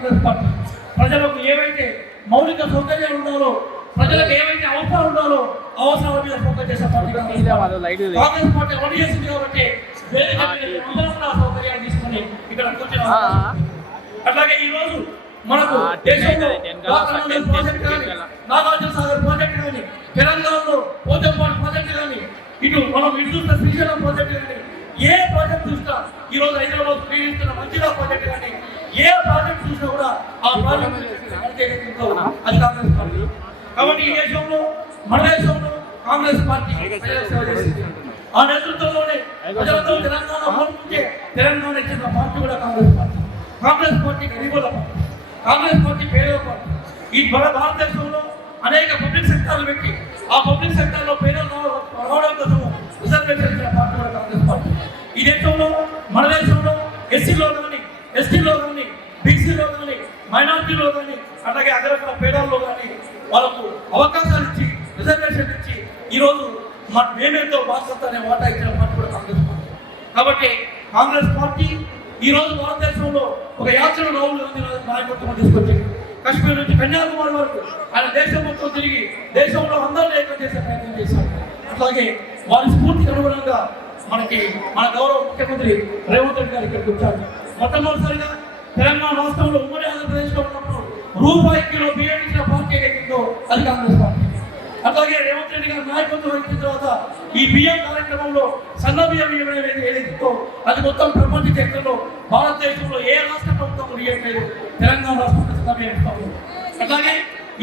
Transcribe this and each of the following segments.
Congress party. ప్రజలకు ఏవైతే మౌలిక సౌకర్యాలు ఉండాలో, ప్రజలకు ఏవైతే అవసరాలు ఉండాలో అవసరాల మీద ఫోకస్ చేసే పార్టీ కాంగ్రెస్ పార్టీ అమలు చేసింది. కాబట్టి సౌకర్యాలు తీసుకొని ఇక్కడ కూర్చొని అట్లాగే ఈ రోజు మనకు దేశంలో ప్రాజెక్ట్ కానీ, నాగార్జున సాగర్ ప్రాజెక్ట్ కానీ, తెలంగాణలో పోచంపాడు ప్రాజెక్ట్ కానీ, ఇటు మనం ఇటు చూసిన శ్రీశైలం ప్రాజెక్ట్ కానీ, ఏ ప్రాజెక్ట్ చూసినా ఈ రోజు హైదరాబాద్ క్రీడిస్తున్న మంచిగా ప్రాజెక్ట్ కానీ, ఏ ప్రాజెక్ట్ చూసినా కూడా ఆ ప్రాజెక్ట్ అది కాంగ్రెస్ పార్టీ. కాబట్టి ఈ దేశంలో మన దేశంలో కాంగ్రెస్ పార్టీ ఆ నేతృత్వంలోనే ప్రజలతో తెలంగాణ అమలుకుంటే తెలంగాణ ఇచ్చిన పార్టీ కూడా కాంగ్రెస్ పార్టీ. కాంగ్రెస్ పార్టీ గరీబుల పార్టీ, కాంగ్రెస్ పార్టీ పేదల పార్టీ. ఈ భారతదేశంలో అనేక పబ్లిక్ సెక్టార్లు పెట్టి ఆ పబ్లిక్ సెక్టార్లో పేదలు రావడం కోసం రిజర్వేషన్ ఇచ్చిన పార్టీ కూడా కాంగ్రెస్ పార్టీ. ఈ దేశంలో మన దేశంలో ఎస్సీలో కానీ, ఎస్టీలో కానీ, బీసీలో కానీ, మైనార్టీలో కానీ, అలాగే అగ్రకుల పేదల్లో కానీ వాళ్ళకు అవకాశాలు ఇచ్చి రిజర్వేషన్ ఇచ్చి ఈరోజు మన మేమేంతో బాధ్యత అనే వాటా ఇచ్చిన పార్టీ కూడా కాంగ్రెస్ పార్టీ. కాబట్టి కాంగ్రెస్ పార్టీ ఈ రోజు భారతదేశంలో ఒక యాత్రను రాహుల్ గాంధీ నాయకత్వం తీసుకొచ్చింది. కశ్మీర్ నుంచి కన్యాకుమారి వరకు ఆయన దేశం మొత్తం తిరిగి దేశంలో అందరినీ ఏకం చేసే ప్రయత్నం చేశారు. అట్లాగే వారి స్ఫూర్తికి అనుగుణంగా మన గౌరవ ముఖ్యమంత్రి రేవంత్ రెడ్డి గారు ఇక్కడికి వచ్చారు. మొట్టమొదటిసారిగా తెలంగాణ రాష్ట్రంలో ఉమ్మడి ఆంధ్రప్రదేశ్లో ఉన్నప్పుడు రూపాయి కిలో బియ్యం ఇచ్చిన పార్టీ ఏదైతుందో అది కాంగ్రెస్ పార్టీ. అట్లాగే రేవంత్ రెడ్డి గారు నాయకత్వం వహించిన తర్వాత ఈ బియ్యం కార్యక్రమంలో సన్న బియ్యం ఏదైతుందో అది మొత్తం ప్రపంచ చరిత్రలో భారతదేశంలో ఏ రాష్ట్ర ప్రభుత్వం ఇవ్వట్లేదు, తెలంగాణ రాష్ట్రంలో సన్న బియ్యం ఇస్తాము. అట్లాగే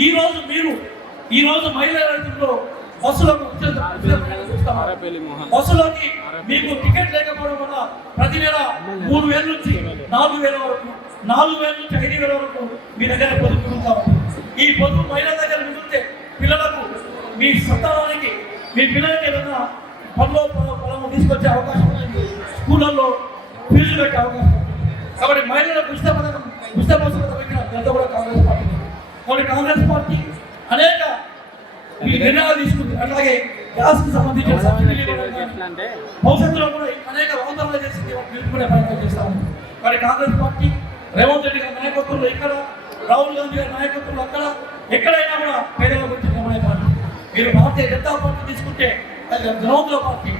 ఈ రోజు మహిళల రైతుల్లో బస్సులోకి మీకు టికెట్ లేకపోవడం వల్ల ప్రతి నెల 3,000 నుంచి 4,000 వరకు, 4,000 నుంచి 5,000 వరకు మీ దగ్గర పొదుపు ఉంటాం. ఈ పొదుపు మహిళల దగ్గర మిగిలితే పిల్లలకు మీ సంతానానికి మీ పిల్లలకి ఏదైనా పొలము తీసుకొచ్చే అవకాశం ఉంది, స్కూళ్ళల్లో ఫీజులు పెట్టే అవకాశం ఉంది. కాబట్టి మహిళలకు ఉచిత బస్సులు పెట్టిన కూడా కాంగ్రెస్ పార్టీ. కాబట్టి కాంగ్రెస్ పార్టీ అనేక నిర్ణయాలు తీసుకుంది. అట్లాగే గ్యాస్ కు సంబంధించిన భవిష్యత్తులో కూడా అనేక వాగ్దానాలు చేసి నిలుపుకునే ప్రయత్నం చేస్తాము. మరి కాంగ్రెస్ పార్టీ రేవంత్ రెడ్డి గారి నాయకత్వంలో ఇక్కడ, రాహుల్ గాంధీ గారి నాయకత్వంలో అక్కడ, ఎక్కడైనా కూడా పేదల గురించి నిర్ణయ పార్టీ. మీరు భారతీయ జనతా పార్టీ తీసుకుంటే అది ధనవంతుల పార్టీ.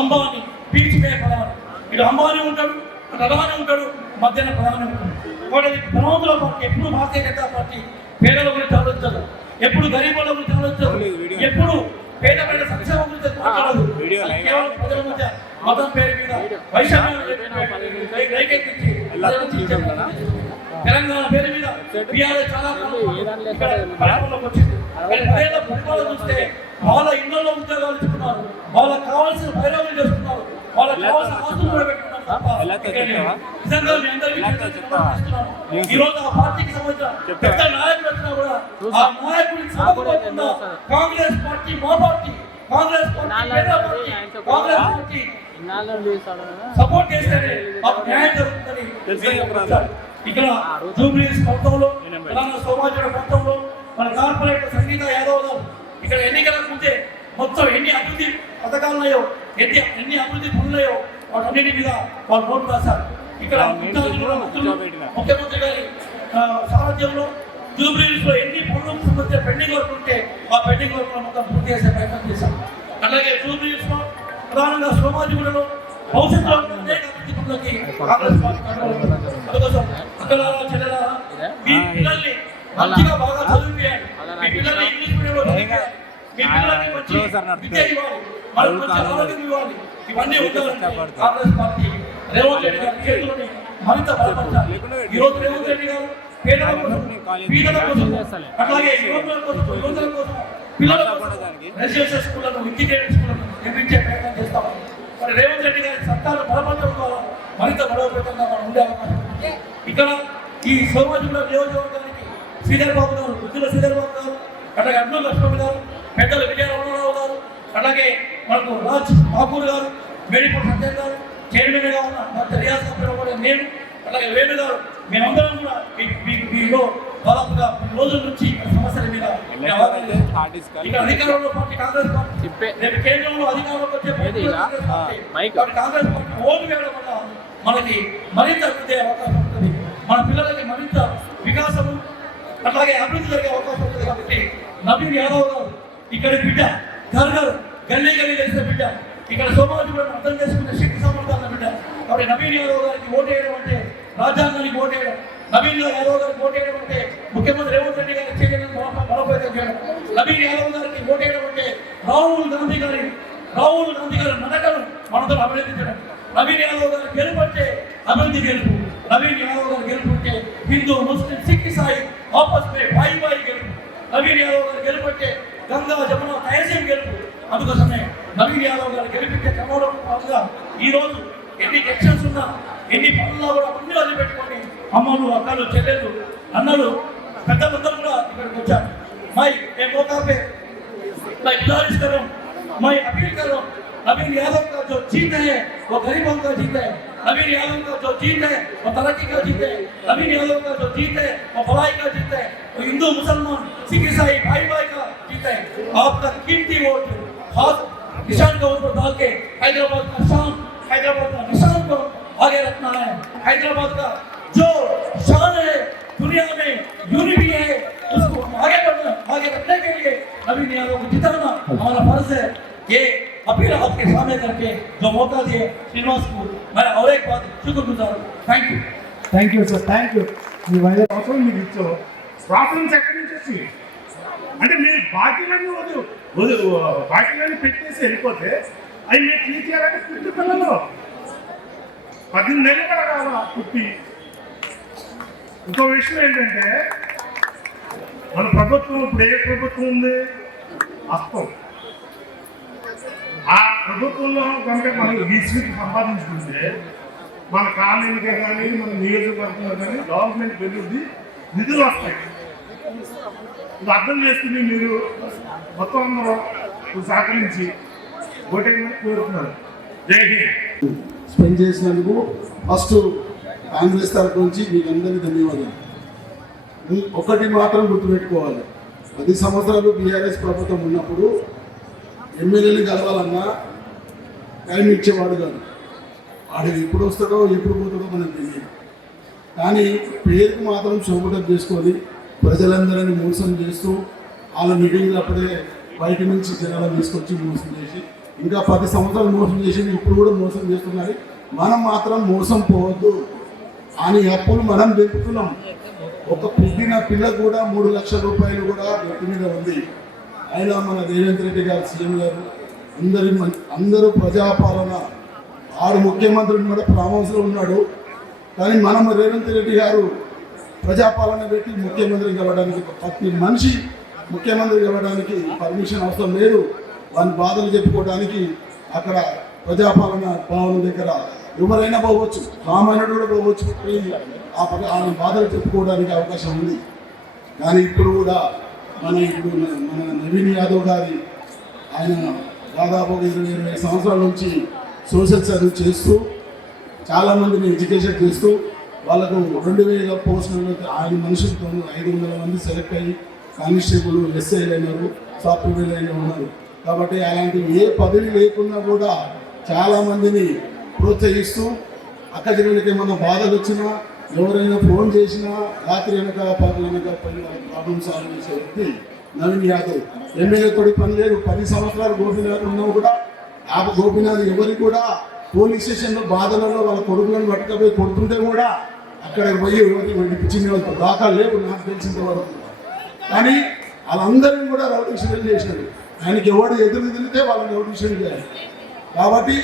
అంబానీ పీచ్ మే ప్రధాని, ఇటు అంబానీ ఉంటాడు, అటు అదాని ఉంటాడు, మధ్యాహ్నం ప్రధాని ఉంటాడు. కాబట్టి ధనవంతుల పార్టీ. ఎప్పుడు భారతీయ జనతా పార్టీ పేదల గురించి ఆలోచించదు, ఎప్పుడు గరీబుల గురించి ఆలోచించదు, ఎప్పుడు పేద సంక్షేమం గురించి మాట్లాడదు. కేవలం ప్రజల మధ్య మతం పేరు మీద వైషమ్యాలు తెలంగాణ పేరు మీద బీఆర్ఎస్ చాలా పరిపాలనలోకి వచ్చింది. పరిపాలన చూస్తే వాళ్ళ ఇళ్లలో ఉద్యోగాలు ఇస్తున్నారు, వాళ్ళకి కావాల్సిన భైరవులు చేస్తున్నారు, వాళ్ళకి కావాల్సిన ఆస్తులు కూడా పెట్టుకున్నారు. ఈ రోజు ఆ పార్టీకి సంబంధించిన పెద్ద నాయకులు వచ్చినా కూడా ఆ నాయకుడికి సమర్థించకుండా కాంగ్రెస్ పార్టీ మా పార్టీ, కాంగ్రెస్ పార్టీ సపోర్ట్ చేస్తేనే మాకు న్యాయం జరుగుతుందని ఇక్కడ జూబ్లీహిల్స్ ప్రాంతంలో, తెలంగాణ సోమాజిగూడ ప్రాంతంలో మన కార్పొరేటర్ సంగీత యాదవ్ గారు ఇక్కడ ఎన్నికల ముందే మొత్తం ఎన్ని అభివృద్ధి పథకాలు ఉన్నాయో, ఎన్ని అభివృద్ధి పనులున్నాయో వాటన్నిటి మీద వాళ్ళు నోటు రాశారు. ఇక్కడ ముఖ్యమంత్రి గారి సారథ్యంలో జూబ్లీహిల్స్ లో ఎన్ని పనులకు సంబంధించిన పెండింగ్ వర్క్ ఉంటే ఆ పెండింగ్ వర్క్ మొత్తం పూర్తి చేసే ప్రయత్నం చేశాం. అలాగే జూబ్లీహిల్స్ లో ప్రధానంగా సోమాజిగూడలో భవిష్యత్తులో అనేక అభివృద్ధి పనులకి కాంగ్రెస్ పార్టీ అందుకోసం అక్కలారా చెల్లెలారా మీ పిల్లల్ని మంచిగా బాగా చదివించాలి, మీ పిల్లల్ని ఇంగ్లీష్ మీడియంలో చదివించాలి, మీ పిల్లలకి మంచి విద్య ఇవ్వాలి, వాళ్ళకి మంచి ఆరోగ్యం ఇవ్వాలి. ఇవన్నీ కాంగ్రెస్ పార్టీ రేవంత్ రెడ్డి గారి చేతులని మరింత బలపరచాలి. ఈ రోజు రేవంత్ రెడ్డి గారు పేదల కోసం, పీదల కోసం, అట్లాగే యువకుల కోసం, యువతుల కోసం, పిల్లల కోసం రెసిడెన్షియల్ స్కూళ్లను, ఇంటిగ్రేటెడ్ స్కూళ్లను నిర్మించే ప్రయత్నం చేస్తాము. మరి రేవంత్ రెడ్డి గారి సత్తాను బలపరచడం ద్వారా మరింత బలోపేతంగా మనం ఉండే అవకాశం ఉంది. ఇక్కడ ఈ సోమాజిగూడ నియోజకవర్గానికి శ్రీధర్ బాబు గారు, బుద్ధుల శ్రీధర్ బాబు గారు, అట్లాగే అబ్దుల్ లక్ష్మణ్ గారు, పెద్దల విజయ రమణారావు గారు, అలాగే మనకు రాజ్ ఠాకూర్ గారు, మేడిపూర్ సత్యం గారు, చైర్మన్ గా ఉన్న డాక్టర్ రియాజ్ కపూర్, నేను, అలాగే వేణు గారు, మేమందరం కూడా మీలో దాదాపుగా రోజుల నుంచి సమస్యల మీద ఇక్కడ అధికారంలో పార్టీ కాంగ్రెస్ పార్టీ, రేపు కేంద్రంలో అధికారంలోకి వచ్చే కాంగ్రెస్ పార్టీ ఓటు వేయడం వల్ల మనకి మరింత అభివృద్ధి అవకాశం ఉంటుంది. మన పిల్లలకి అట్లాగే అభివృద్ధి జరిగే అవకాశం ఉంటుంది. కాబట్టి నవీన్ యాదవ్ గారు ఇక్కడ బిడ్డ, గర్గర్ గల్లీ గల్లీ చేసిన బిడ్డ, ఇక్కడ సమాజంలో అర్థం చేసుకునే శక్తి సామర్థ్యాల బిడ్డ. కాబట్టి నవీన్ యాదవ్ గారికి ఓటేయడం అంటే రాజ్యాంగానికి ఓటేయడం, నవీన్ యాదవ్ గారికి ఓటేయడం అంటే ముఖ్యమంత్రి రేవంత్ రెడ్డి గారికి చేయడం బలోపేతం చేయడం, నవీన్ యాదవ్ గారికి ఓటేయడం అంటే రాహుల్ గాంధీ గారి నడకను మనతో అభినందించడం. నవీన్ యాదవ్ గారి గెలుపు అంటే అభివృద్ధి గెలుపు. నవీన్ యాదవ్ గారి గెలుపు అంటే హిందూ ముస్లిం సిక్ ఇసాయి ఆపస్ మే భాయి భాయి గెలుపు. నవీన్ యాదవ్ గారి గెలుపు అంటే గంగా జమున తహసీం గెలుపు. అందుకోసమే నవీన్ యాదవ్ గారు గెలిపించే క్రమంలో భాగంగా ఈ రోజు ఎన్ని టెన్షన్స్ ఉన్నా, ఎన్ని పనుల్లో కూడా అన్ని వదిలిపెట్టుకొని అమ్మలు, అక్కలు, చెల్లెలు, అన్నలు, పెద్దలందరూ కూడా ఇక్కడికి వచ్చారు. మై ఏ మौका पे मैं गुजारिश कर रहा हूँ, मैं अपील कर रहा हूँ, नवीन यादव का जो जीत है वो गरीबों का जीत है. नवीन यादव का जो जीत है वो तरक्की का जीत है. नवीन यादव का जो जीत है वो भलाई का जीत है. वो हिंदू मुसलमान सिख ईसाई भाई भाई का जीत है. आपका कीमती वोट खास निशान का ऊपर डाल के हैदराबाद का शान, हैदराबाद का निशान को आगे रखना है. हैदराबाद का जो शान है दुनिया में यूनिटी है, उसको आगे बढ़ना, आगे रखने के लिए नवीन यादव को जिताना हमारा फर्ज है. ये अपील आपके सामने करके जो मौका दिए श्रीनिवास को मैं और एक बात शुक्रगुजार हूँ. Thank you sir, thank you. మీ వైద్య అవసరం మీకు ఇచ్చో ప్రాబ్లమ్స్ ఎక్కడి నుంచి వచ్చి అంటే మీరు బాకీలన్నీ బాకీలన్నీ పెట్టేసి వెళ్ళిపోతే అవి మీరు క్లీన్ చేయాలంటే పుట్టి పిల్లలు 18 నెలలు కూడా కావాలా పుట్టి. ఇంకో విషయం ఏంటంటే మన ప్రభుత్వం ఇప్పుడు ఏ ప్రభుత్వం ఉంది, అస్తం ఆ ప్రభుత్వంలో కనుక మనం ఈ సీట్లు సంపాదించుకుంటే మన కాలనీలకే కానీ మన నియోజకవర్గంలో కానీ గవర్నమెంట్ వెళ్ళి నిధులు వస్తాయి. ఇది అర్థం చేసుకుని మీరు మొత్తం అందరూ సహకరించి ఓటేయమని కోరుతున్నారు. జై హింద్. స్పెండ్ చేసినందుకు ఫస్ట్ కాంగ్రెస్ తరఫు నుంచి మీకు అందరికీ ధన్యవాదాలు. ఒకటి మాత్రం గుర్తుపెట్టుకోవాలి, 10 సంవత్సరాలు బీఆర్ఎస్ ప్రభుత్వం ఉన్నప్పుడు ఎమ్మెల్యేని కలవాలన్నా టైం ఇచ్చేవాడు కాదు. వాడు ఎప్పుడు వస్తాడో ఎప్పుడు పోతాడో మనకు తెలియదు. కానీ పేరుకు మాత్రం చౌకటం చేసుకొని ప్రజలందరినీ మోసం చేస్తూ వాళ్ళ మీటింగ్లు అప్పుడే బయట నుంచి జనాలను తీసుకొచ్చి మోసం చేసి ఇంకా 10 సంవత్సరాలు మోసం చేసి ఇప్పుడు కూడా మోసం చేస్తున్నారు. మనం మాత్రం మోసం పోవద్దు అని అప్పులు మనం దెప్పుతున్నాం. ఒక పుట్టిన పిల్లకు కూడా 3 లక్షల రూపాయలు కూడా వ్యక్తి మీద ఉంది. అయినా మన రేవంత్ రెడ్డి గారు సీఎం గారు అందరూ ప్రజాపాలన, ఆడు ముఖ్యమంత్రి కూడా ప్రామాంసంలో ఉన్నాడు. కానీ మనం రేవంత్ రెడ్డి గారు ప్రజాపాలన పెట్టి ముఖ్యమంత్రి కావడానికి, ప్రతి మనిషి ముఖ్యమంత్రి కావడానికి పర్మిషన్ అవసరం లేదు. వాని బాధలు చెప్పుకోవడానికి అక్కడ ప్రజాపాలన భవనం దగ్గర ఎవరైనా పోవచ్చు, సామాన్యుడు కూడా పోవచ్చు, ఆయన బాధలు చెప్పుకోవడానికి అవకాశం ఉంది. కానీ ఇప్పుడు కూడా మన నవీన్ యాదవ్ గారి ఆయన దాదాపు 20 సంవత్సరాల నుంచి సోషల్ సర్వీస్ చేస్తూ చాలామందిని ఎడ్యుకేషన్ చేస్తూ వాళ్ళకు 2000 పోస్టులు ఆయన మనుషులతో 500 మంది సెలెక్ట్ అయ్యి కానిస్టేబుల్, ఎస్ఐలు అయినారు, సాఫ్ట్వేర్ అయినా ఉన్నారు. కాబట్టి అలాంటి ఏ పదవి లేకున్నా కూడా చాలామందిని ప్రోత్సహిస్తూ అక్క జిల్లాలకి ఏమన్నా బాధలు వచ్చినా, ఎవరైనా ఫోన్ చేసినా రాత్రి వెనక పగల వెనక ప్రాబ్లమ్ సాల్వ్ చేసే వ్యక్తి నవీన్ యాదవ్. ఎమ్మెల్యే తోటి పని లేదు. 10 సంవత్సరాలు గోపీనాథ్ ఉన్నా కూడా ఆ గోపీనాథ్ ఎవరికి కూడా పోలీస్ స్టేషన్లో బాధలలో వాళ్ళ కొడుకులను పట్టుకపోయి కొడుతుంటే కూడా అక్కడికి పోయి ఎవరికి విడిపించిన దాఖలు లేవు నాకు తెలిసినంత వరకు. కానీ వాళ్ళందరినీ కూడా రౌడీషన్లు చేసినాడు. ఆయనకి ఎవడు ఎదురు తిరిగితే వాళ్ళని రౌడీషన్ చేయాలి. కాబట్టి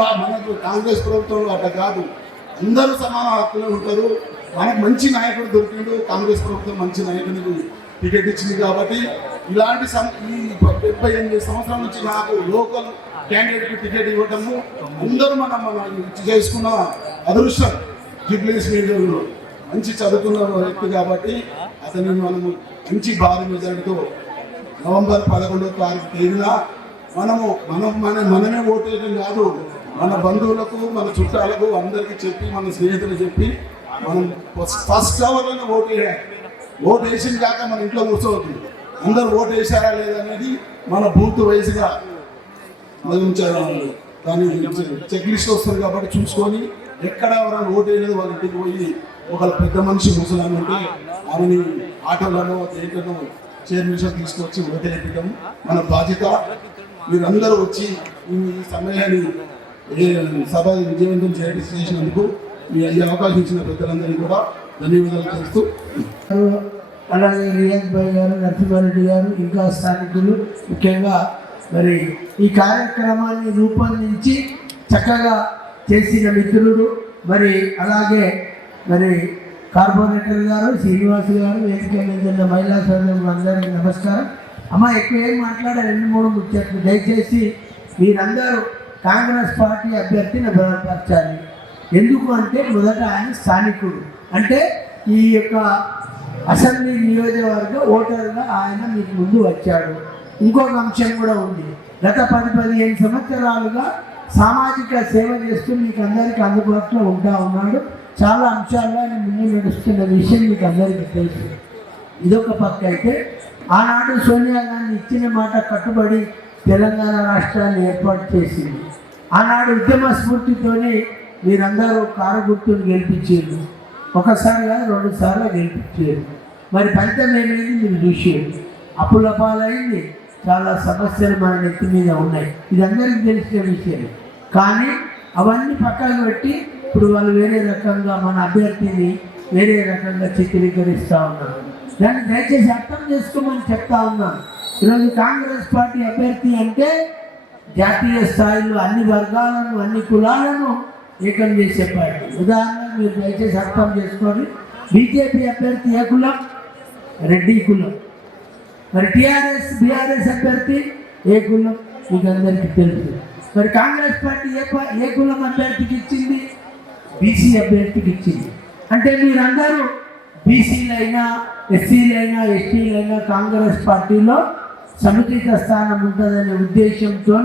మనకు కాంగ్రెస్ ప్రభుత్వంలో అట్లా కాదు, అందరూ సమాన హక్కులు ఉంటారు. మనకు మంచి నాయకుడు దొరికిండు, కాంగ్రెస్ ప్రభుత్వం మంచి నాయకుడికి టికెట్ ఇచ్చింది. కాబట్టి ఇలాంటి ఈ 78 సంవత్సరాల నుంచి నాకు లోకల్ క్యాండిడేట్కి టికెట్ ఇవ్వటము అందరూ మనం చేసుకున్న అదృష్టం. జిబ్లీస్ నియోజకవర్గంలో మంచి చదువుకున్న వ్యక్తి కాబట్టి అతన్ని మనము మంచి భారీ మెజారిటీతో నవంబర్ 11వ తారీఖు తేదీన మనమే ఓటు వేయడం కాదు, మన బంధువులకు, మన చుట్టాలకు అందరికీ చెప్పి, మన స్నేహితులు చెప్పి మనం ఫస్ట్ అవర్లోనే ఓటు వేయాలి. ఓటు వేసింది కాక మన ఇంట్లో కూర్చోవద్దు. అందరూ ఓటు వేసారా లేదనేది మన బూత్ వైజ్గా దాని చెక్ లిస్ట్ వస్తుంది కాబట్టి చూసుకొని ఎక్కడ ఎవరైనా ఓటు వేయలేదు వాళ్ళ ఇంటికి పోయి ఒక పెద్ద మనిషి ముసలామె ఉంటే ఆమెని ఆటోలను దేంట్లను చైర్మన్షిప్ తీసుకొచ్చి వదిలేపించడం మన బాధ్యత. మీరందరూ వచ్చి ఈ సమయాన్ని సభ విజయవంతం చేసినందుకు మీ ఈ అవకాశం ఇచ్చిన పెద్దలందరికీ కూడా ధన్యవాదాలు తెలుస్తూ, అలాగే రియాజ్ భాయ్ గారు, నరసింహారెడ్డి గారు, ఇంకా స్థానికులు, ముఖ్యంగా మరి ఈ కార్యక్రమాన్ని రూపొందించి చక్కగా చేసిన మిత్రుడు, మరి అలాగే మరి కార్పొరేటర్ గారు, శ్రీనివాస్ గారు, వేదిక మీద ఉన్న మహిళా సోదరులు అందరికీ నమస్కారం. అమ్మ ఎక్కువ ఏం మాట్లాడే 2-3 ముచ్చట్లు దయచేసి మీరందరూ కాంగ్రెస్ పార్టీ అభ్యర్థిని బలపరచాలి. ఎందుకు అంటే మొదట ఆయన స్థానికుడు, అంటే ఈ యొక్క అసెంబ్లీ నియోజకవర్గ ఓటర్గా ఆయన మీకు ముందు వచ్చాడు. ఇంకొక అంశం కూడా ఉంది, గత 10-15 సంవత్సరాలుగా సామాజిక సేవ చేస్తూ మీకు అందరికీ అందుబాటులో ఉన్నాడు. చాలా అంశాల్లో ఆయన ముందు నడుస్తున్న విషయం మీకు అందరికీ తెలుసు. ఇదొక పక్క అయితే, ఆనాడు సోనియా గాంధీ ఇచ్చిన మాట కట్టుబడి తెలంగాణ రాష్ట్రాన్ని ఏర్పాటు చేసింది. ఆనాడు ఉద్యమ స్ఫూర్తితోనే మీరందరూ కారు గుర్తును గెలిపించారు. ఒకసారి కాదు 2 సార్లు గెలిపించారు. మరి ఫలితం ఏమైంది మీరు చూసారు. అప్పుల పాలైంది, చాలా సమస్యలు మన నెత్తి మీద ఉన్నాయి, ఇది అందరికీ తెలిసిన విషయం. కానీ అవన్నీ పక్కకు పెట్టి ఇప్పుడు వాళ్ళు వేరే రకంగా మన అభ్యర్థిని వేరే రకంగా చిత్రీకరిస్తూ ఉన్నారు. దాన్ని దయచేసి అర్థం చేసుకోమని చెప్తా ఉన్నాను. ఈరోజు కాంగ్రెస్ పార్టీ అభ్యర్థి అంటే జాతీయ స్థాయిలో అన్ని వర్గాలను, అన్ని కులాలను ఏకం చేసే పార్టీ. ఉదాహరణకు మీరు దయచేసి అర్థం చేసుకోండి, బీజేపీ అభ్యర్థి ఏ కులం? రెడ్డి కులం. మరి బీఆర్ఎస్ అభ్యర్థి ఏ కులం? మీకు అందరికీ తెలుసు. మరి కాంగ్రెస్ పార్టీ ఏ కులం అభ్యర్థికి ఇచ్చింది? బీసీ అభ్యర్థికి ఇచ్చింది. అంటే మీరందరూ బీసీలైనా, ఎస్సీలైనా, ఎస్టీలైనా కాంగ్రెస్ పార్టీలో సముచిత స్థానం ఉంటుందనే ఉద్దేశంతో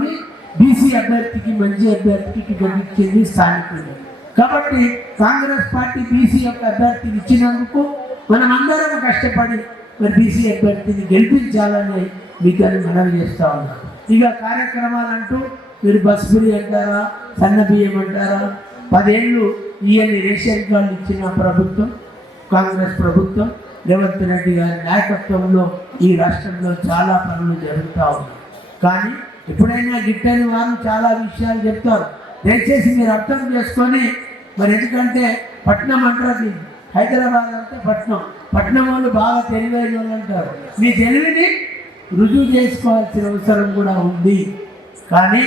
బీసీ అభ్యర్థికి, మంచి అభ్యర్థికి టికెట్ ఇచ్చింది స్థానికులు. కాబట్టి కాంగ్రెస్ పార్టీ బీసీ యొక్క అభ్యర్థిని ఇచ్చినందుకు మనం అందరం కష్టపడి మరి బీసీ అభ్యర్థిని గెలిపించాలని మీకు అని మనవి చేస్తూ ఉన్నాం. ఇక కార్యక్రమాలంటూ మీరు బస్ ఫ్రీ అంటారా, సన్న బియ్యం అంటారా, 10 ఏళ్ళు ఈయన్ని రేషన్ కార్డు ఇచ్చిన ప్రభుత్వం కాంగ్రెస్ ప్రభుత్వం. రేవంత్ రెడ్డి గారి నాయకత్వంలో ఈ రాష్ట్రంలో చాలా పనులు జరుగుతూ ఉన్నాయి. కానీ ఎప్పుడైనా గిట్టని వారు చాలా విషయాలు చెప్తారు. దయచేసి మీరు అర్థం చేసుకొని, మరి ఎందుకంటే పట్నం అంటారు, హైదరాబాద్ అంటే పట్నం వాళ్ళు బాగా తెలివైన వాళ్ళు అంటారు. మీ తెలివిని రుజువు చేసుకోవాల్సిన అవసరం కూడా ఉంది. కానీ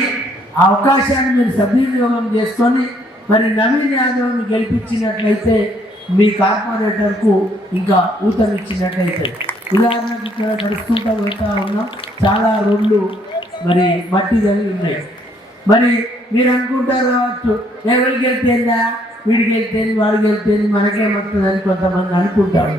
ఆ అవకాశాన్ని మీరు సద్వినియోగం చేసుకొని మరి నవీన్ యాదవ్ని గెలిపించినట్లయితే మీ కార్పొరేటర్కు ఇంకా ఊతమిచ్చినట్లయితే. ఉదాహరణకు ఇక్కడ నడుస్తుంటా పోతా ఉన్నాం, చాలా రోడ్లు మరి మట్టి కలిగి ఉన్నాయి. మరి మీరు అనుకుంటారు కావచ్చు, ఎవరికి వెళ్తేందా, వీడికి వెళ్తేంది, వాడికి వెళ్తేంది, మనకేమవుతుందని కొంతమంది అనుకుంటారు.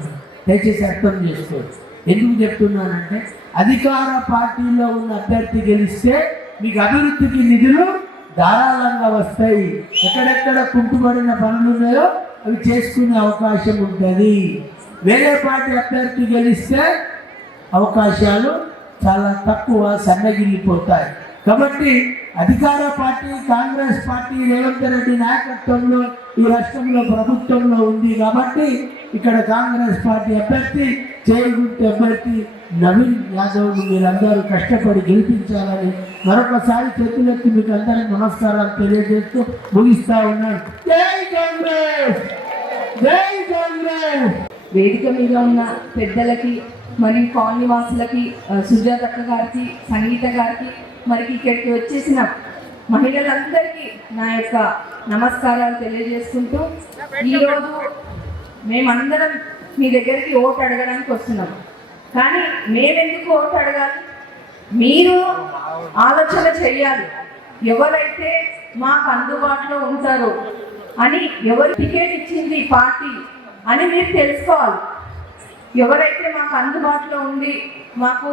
దయచేసి అర్థం చేసుకోండి. ఎందుకు చెప్తున్నానంటే, అధికార పార్టీలో ఉన్న అభ్యర్థి గెలిస్తే మీకు అభివృద్ధికి నిధులు ధారాళంగా వస్తాయి. ఎక్కడెక్కడ కుంటుపడిన పనులు ఉన్నాయో అవి చేసుకునే అవకాశం ఉంటుంది. వేరే పార్టీ అభ్యర్థి గెలిస్తే అవకాశాలు చాలా తక్కువ, సన్నగిల్లిపోతాయి. కాబట్టి అధికార పార్టీ కాంగ్రెస్ పార్టీ రేవంత్ రెడ్డి నాయకత్వంలో ఈ రాష్ట్రంలో ప్రభుత్వంలో ఉంది. కాబట్టి ఇక్కడ కాంగ్రెస్ పార్టీ అభ్యర్థి, చేయూత అభ్యర్థి నవీన్ యాదవ్ను మీరందరూ కష్టపడి గెలిపించాలని మరొకసారి చేతులెత్తి మీకు అందరికీ నమస్కారాలు తెలియజేస్తూ ముగిస్తా ఉన్నాను. జై కాంగ్రెస్, జై కాంగ్రెస్. వేదిక మీద ఉన్న పెద్దలకి మరియు కాలనీ వాసులకి, సుజాతక్క గారికి, సంగీత గారికి, మరి ఇక్కడికి వచ్చేసిన మహిళలందరికీ నా యొక్క నమస్కారాలు తెలియజేసుకుంటూ, ఈరోజు మేమందరం మీ దగ్గరికి ఓటు అడగడానికి వస్తున్నాం. కానీ మేమెందుకు ఓటు అడగాలి? మీరు ఆలోచన చెయ్యాలి. ఎవరైతే మాకు అందుబాటులో ఉంటారో అని, ఎవరు టికెట్ ఇచ్చింది పార్టీ అని మీరు తెలుసుకోవాలి. ఎవరైతే మాకు అందుబాటులో ఉండి మాకు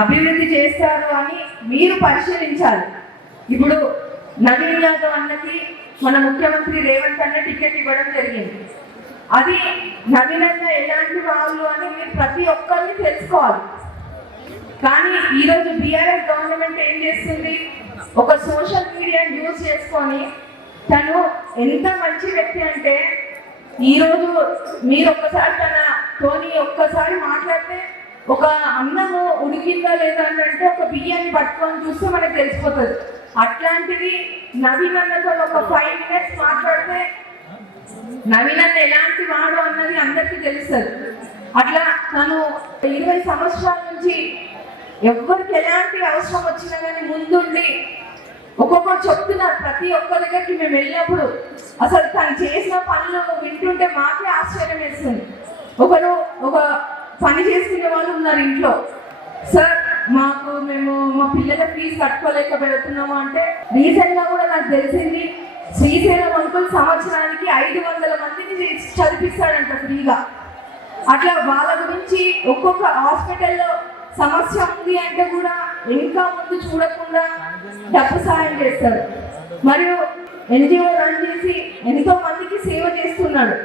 అభివృద్ధి చేస్తారు అని మీరు పరిశీలించాలి. ఇప్పుడు నవీన్ యాదవ్ అన్నకి మన ముఖ్యమంత్రి రేవంత్ అన్న టికెట్ ఇవ్వడం జరిగింది. అది నవీన్ అన్న ఎలాంటి వాళ్ళు అని మీరు ప్రతి ఒక్కరిని తెలుసుకోవాలి. కానీ ఈరోజు బీఆర్ఎస్ గవర్నమెంట్ ఏం చేస్తుంది? ఒక సోషల్ మీడియా యూజ్ చేసుకొని, తను ఎంత మంచి వ్యక్తి అంటే ఈరోజు మీరు ఒక్కసారి ఒక్కసారి మాట్లాడితే ఒక అన్నము ఉడికిందా లేదా అంటే ఒక బియ్యాన్ని పట్టుకొని చూస్తే మనకు తెలిసిపోతుంది. అట్లాంటిది నవీన్ అన్నతో ఒక 5 minutes మాట్లాడితే నవీన్ అన్న ఎలాంటి వాడు అన్నది అందరికీ తెలుస్తుంది. అట్లా తను 20 సంవత్సరాల నుంచి ఎవరికి ఎలాంటి అవసరం వచ్చినా కానీ ముందుండి ఒక్కొక్కరు చెప్తున్నారు. ప్రతి ఒక్క దగ్గరికి మేము వెళ్ళినప్పుడు అసలు తను చేసిన పనులు వింటుంటే మాకే ఆశ్చర్యం వేస్తుంది. ఒక పని చేసుకునే వాళ్ళు ఉన్నారు ఇంట్లో, సార్ మేము మా పిల్లల ఫీజు కట్టుకోలేకపోతున్నాము అంటే రీసెంట్గా కూడా నాకు తెలిసింది శ్రీశైలం అంకుల్ సంవత్సరానికి 500 మందిని చదివిస్తాడంట ఫ్రీగా. అట్లా వాళ్ళ గురించి ఒక్కొక్క హాస్పిటల్లో సమస్య ఉంది అంటే కూడా ఇంకా ముందు చూడకుండా డబ్బు సహాయం చేస్తాడు. మరియు ఎన్జిఓ రన్ చేసి ఎంతో మందికి సేవ చేస్తున్నాడు.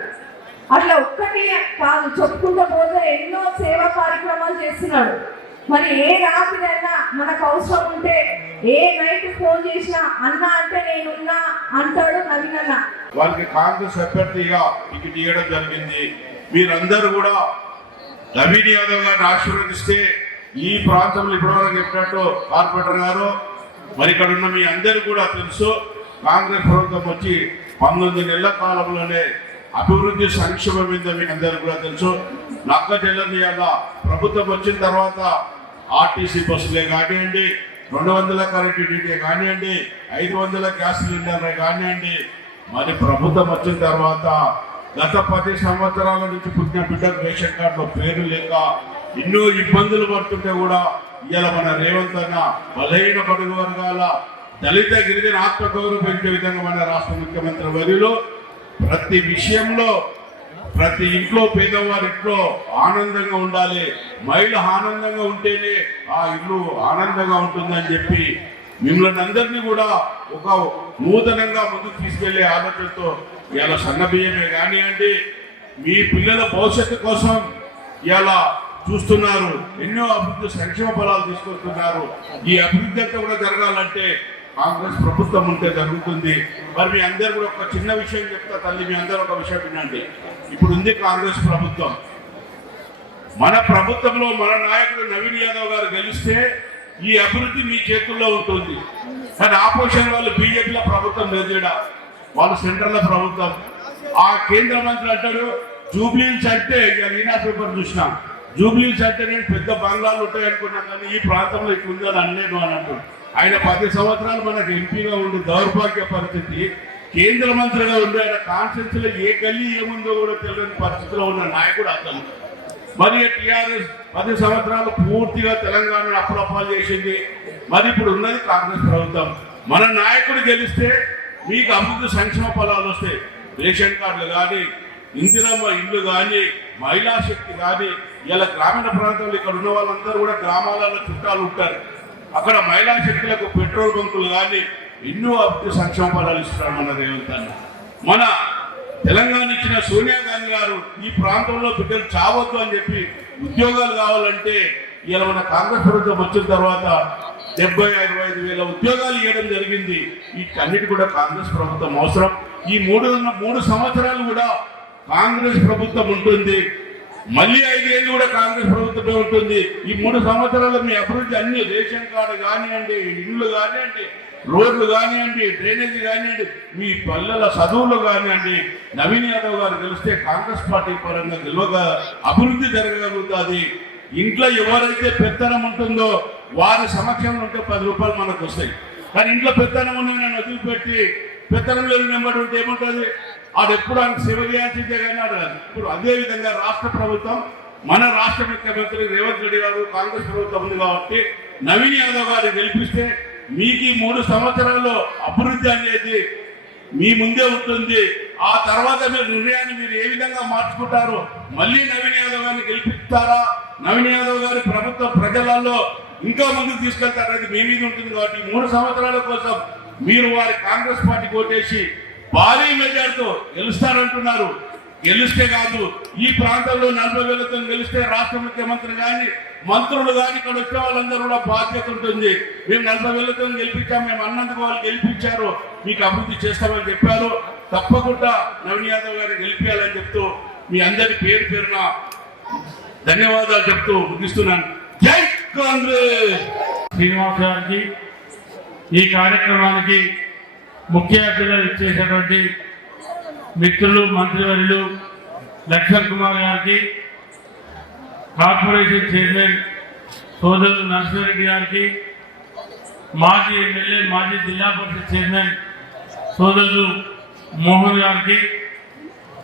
అట్లా ఒక్కటి కాదు, చెప్పుకుంటూ పోతే ఎన్నో సేవా కార్యక్రమాలు చేస్తున్నాడు. మరి ఏ రాత్రైనా మనకు అవసరం ఉంటే ఏ నైట్ ఫోన్ చేసినా అన్న అంటే నేనున్నా అంటాడు నవీన్ అన్న. వారికి కాంగ్రెస్ అభ్యర్థిగా టికెట్ ఇవ్వడం జరిగింది. మీరందరూ కూడా నవీన్ యాదవ్ గారిని ఆశీర్వదిస్తే ఈ ప్రాంతంలో ఇప్పటివరకు చెప్పినట్టు కార్పొరేటర్ గారు మరి ఇక్కడ ఉన్న మీ అందరూ కూడా తెలుసు, కాంగ్రెస్ ప్రభుత్వం వచ్చి 19 నెలల కాలంలోనే అభివృద్ధి సంక్షేమం మీద మీ అందరూ కూడా తెలుసు. నక్క జిల్లా ప్రభుత్వం వచ్చిన తర్వాత ఆర్టీసీ బస్సులే కానివ్వండి, 200 కరెంట్ యూనిటే కానివ్వండి, 500 గ్యాస్ సిలిండర్లే కానివ్వండి, మరి ప్రభుత్వం వచ్చిన తర్వాత గత 10 సంవత్సరాల నుంచి పుట్టిన బిడ్డకు రేషన్ కార్డులో పేరు లేక ఎన్నో ఇబ్బందులు పడుతుంటే కూడా ఇవాళ మన రేవంత్ అన్న బలహీన బడుగు వర్గాల దళిత గిరిజన ఆత్మగౌరవం పెంచే విధంగా మన రాష్ట్ర ముఖ్యమంత్రి వర్యులు ప్రతి విషయంలో ప్రతి ఇంట్లో పేదవారి ఇంట్లో ఆనందంగా ఉండాలి, మహిళ ఆనందంగా ఉంటేనే ఆ ఇల్లు ఆనందంగా ఉంటుందని చెప్పి మిమ్మల్ని అందరినీ కూడా ఒక నూతనంగా ముందుకు తీసుకెళ్లే ఆలోచనతో ఇలా సన్న బియ్యమే కానివ్వండి, మీ పిల్లల భవిష్యత్తు కోసం ఇలా చూస్తున్నారు, ఎన్నో అభివృద్ధి సంక్షేమ ఫలాలు తీసుకొస్తున్నారు. ఈ అభివృద్ధి అంతా కూడా జరగాలంటే కాంగ్రెస్ ప్రభుత్వం ఉంటే జరుగుతుంది. మరి మీ అందరూ కూడా ఒక చిన్న విషయం చెప్తా తల్లి, మీ అందరూ ఒక విషయం వినండి. ఇప్పుడు ఉంది కాంగ్రెస్ ప్రభుత్వం, మన ప్రభుత్వంలో మన నాయకుడు నవీన్ యాదవ్ గారు గెలిస్తే ఈ అభివృద్ధి మీ చేతుల్లో ఉంటుంది. కానీ ఆపోజిషన్ వాళ్ళు బీజేపీలో ప్రభుత్వం లేదు, వాళ్ళు సెంట్రల్ ప్రభుత్వం. ఆ కేంద్ర మంత్రి అంటాడు జూబ్లీహిల్స్ అంటే, ఈనా పేపర్ చూసినా జూబ్లీహిల్స్ అంటే నేను పెద్ద బంగ్లాలు ఉంటాయి అనుకున్నాను, కానీ ఈ ప్రాంతంలో ఇక్కడ ఉందని అనలేను అని అంటాడు. ఆయన 10 సంవత్సరాలు మనకు ఎంపీగా ఉండి దౌర్భాగ్య పరిస్థితి, కేంద్ర మంత్రిగా ఉండి ఆయన కాన్స్టిట్యూన్సీలో ఏ గల్లీ ఏముందో కూడా తెలియని పరిస్థితిలో ఉన్న నాయకుడు అతను. మరి టీఆర్ఎస్ 10 సంవత్సరాలు పూర్తిగా తెలంగాణను అప్పులప్పాలు చేసింది. మరి ఇప్పుడు ఉన్నది కాంగ్రెస్ ప్రభుత్వం. మన నాయకుడు గెలిస్తే మీకు అభివృద్ధి సంక్షేమ ఫలాలు వస్తాయి. రేషన్ కార్డులు కానీ, ఇందిరమ్మ ఇల్లు కానీ, మహిళా శక్తి కానీ, ఇలా గ్రామీణ ప్రాంతంలో ఇక్కడ ఉన్న వాళ్ళందరూ కూడా గ్రామాలలో చుట్టాలు ఉంటారు. అక్కడ మహిళా శక్తులకు పెట్రోల్ బంకులు కానీ ఎన్నో అభివృద్ధి సంక్షేమ ఫలాలు ఇస్తున్నారు మన రేవంత్ అన్న. మన తెలంగాణ ఇచ్చిన సోనియా గాంధీ గారు ఈ ప్రాంతంలో బిడ్డలు చావద్దు అని చెప్పి ఉద్యోగాలు కావాలంటే ఇలా మన కాంగ్రెస్ ప్రభుత్వం వచ్చిన తర్వాత 70-75 వేల ఉద్యోగాలు ఇవ్వడం జరిగింది. వీటన్నిటి కూడా కాంగ్రెస్ ప్రభుత్వం అవసరం. ఈ 3 సంవత్సరాలు కూడా కాంగ్రెస్ ప్రభుత్వం ఉంటుంది, మళ్ళీ 5 ఏళ్ళు కూడా కాంగ్రెస్ ప్రభుత్వమే ఉంటుంది. ఈ 3 సంవత్సరాలు మీ అభివృద్ధి అన్ని రేషన్ కార్డు కానివ్వండి, ఇళ్ళు కానివ్వండి, రోడ్లు కానివ్వండి, డ్రైనేజీ కానివ్వండి, మీ పల్లెల చదువులు కానివ్వండి, నవీన్ యాదవ్ గారు గెలిస్తే కాంగ్రెస్ పార్టీ పరంగా గెలవగా అభివృద్ధి జరగగలుగుతుంది. ఇంట్లో ఎవరైతే పెత్తనం ఉంటుందో వారి సమక్షంలో ఉంటే 10 రూపాయలు మనకు వస్తాయి. కానీ ఇంట్లో పెత్తనం ఉన్న నేను వదిలిపెట్టి పెత్తనం లేని నెంబర్ ఉంటే ఏముంటుంది, ఆడు ఎప్పుడు ఆయన సేవ చేయాల్సిందే కానీ అడగాలి. ఇప్పుడు అదేవిధంగా రాష్ట్ర ప్రభుత్వం, మన రాష్ట్ర ముఖ్యమంత్రి రేవంత్ రెడ్డి గారు కాంగ్రెస్ ప్రభుత్వం ఉంది కాబట్టి నవీన్ యాదవ్ గారు గెలిపిస్తే మీకు ఈ 3 సంవత్సరాల్లో అభివృద్ధి అనేది మీ ముందే ఉంటుంది. ఆ తర్వాత మీరు నిర్ణయాన్ని మీరు ఏ విధంగా మార్చుకుంటారు, మళ్ళీ నవీన్ యాదవ్ గారిని గెలిపిస్తారా, నవీన్ యాదవ్ గారి ప్రభుత్వం ప్రజలలో ఇంకా ముందుకు తీసుకెళ్తారనేది మీ మీద ఉంటుంది. కాబట్టి 3 సంవత్సరాల కోసం మీరు వారి కాంగ్రెస్ పార్టీ ఓటేసి భారీ మెజార్టీతో గెలుస్తారంటున్నారు. గెలిస్తే కాదు, ఈ ప్రాంతంలో 40,000తో గెలిస్తే రాష్ట్ర ముఖ్యమంత్రి కానీ మంత్రులు కానీ ఇక్కడ వచ్చిన వాళ్ళందరూ కూడా బాధ్యత ఉంటుంది. మేము 40,000తో గెలిపించాం, మేము అన్నందుకు వాళ్ళు గెలిపించారు, మీకు అభివృద్ధి చేస్తామని చెప్పారు. తప్పకుండా నవీన్ యాదవ్ గారిని గెలిపించాలని చెప్తూ మీ అందరి పేరు పేరున ధన్యవాదాలు చెప్తూ ముగిస్తున్నాను. జై కాంగ్రెస్. శ్రీనివాస్ గారికి ఈ కార్యక్రమానికి ముఖ్య అతిథులు ఇచ్చేసినటువంటి మిత్రులు మంత్రివర్యులు లక్ష్మణ్ కుమార్ గారికి, కార్పొరేషన్ చైర్మన్ సోదరులు నరసింహారెడ్డి గారికి, మాజీ ఎమ్మెల్యే మాజీ జిల్లా పరిషత్ చైర్మన్ సోదరులు మోహన్ గారికి,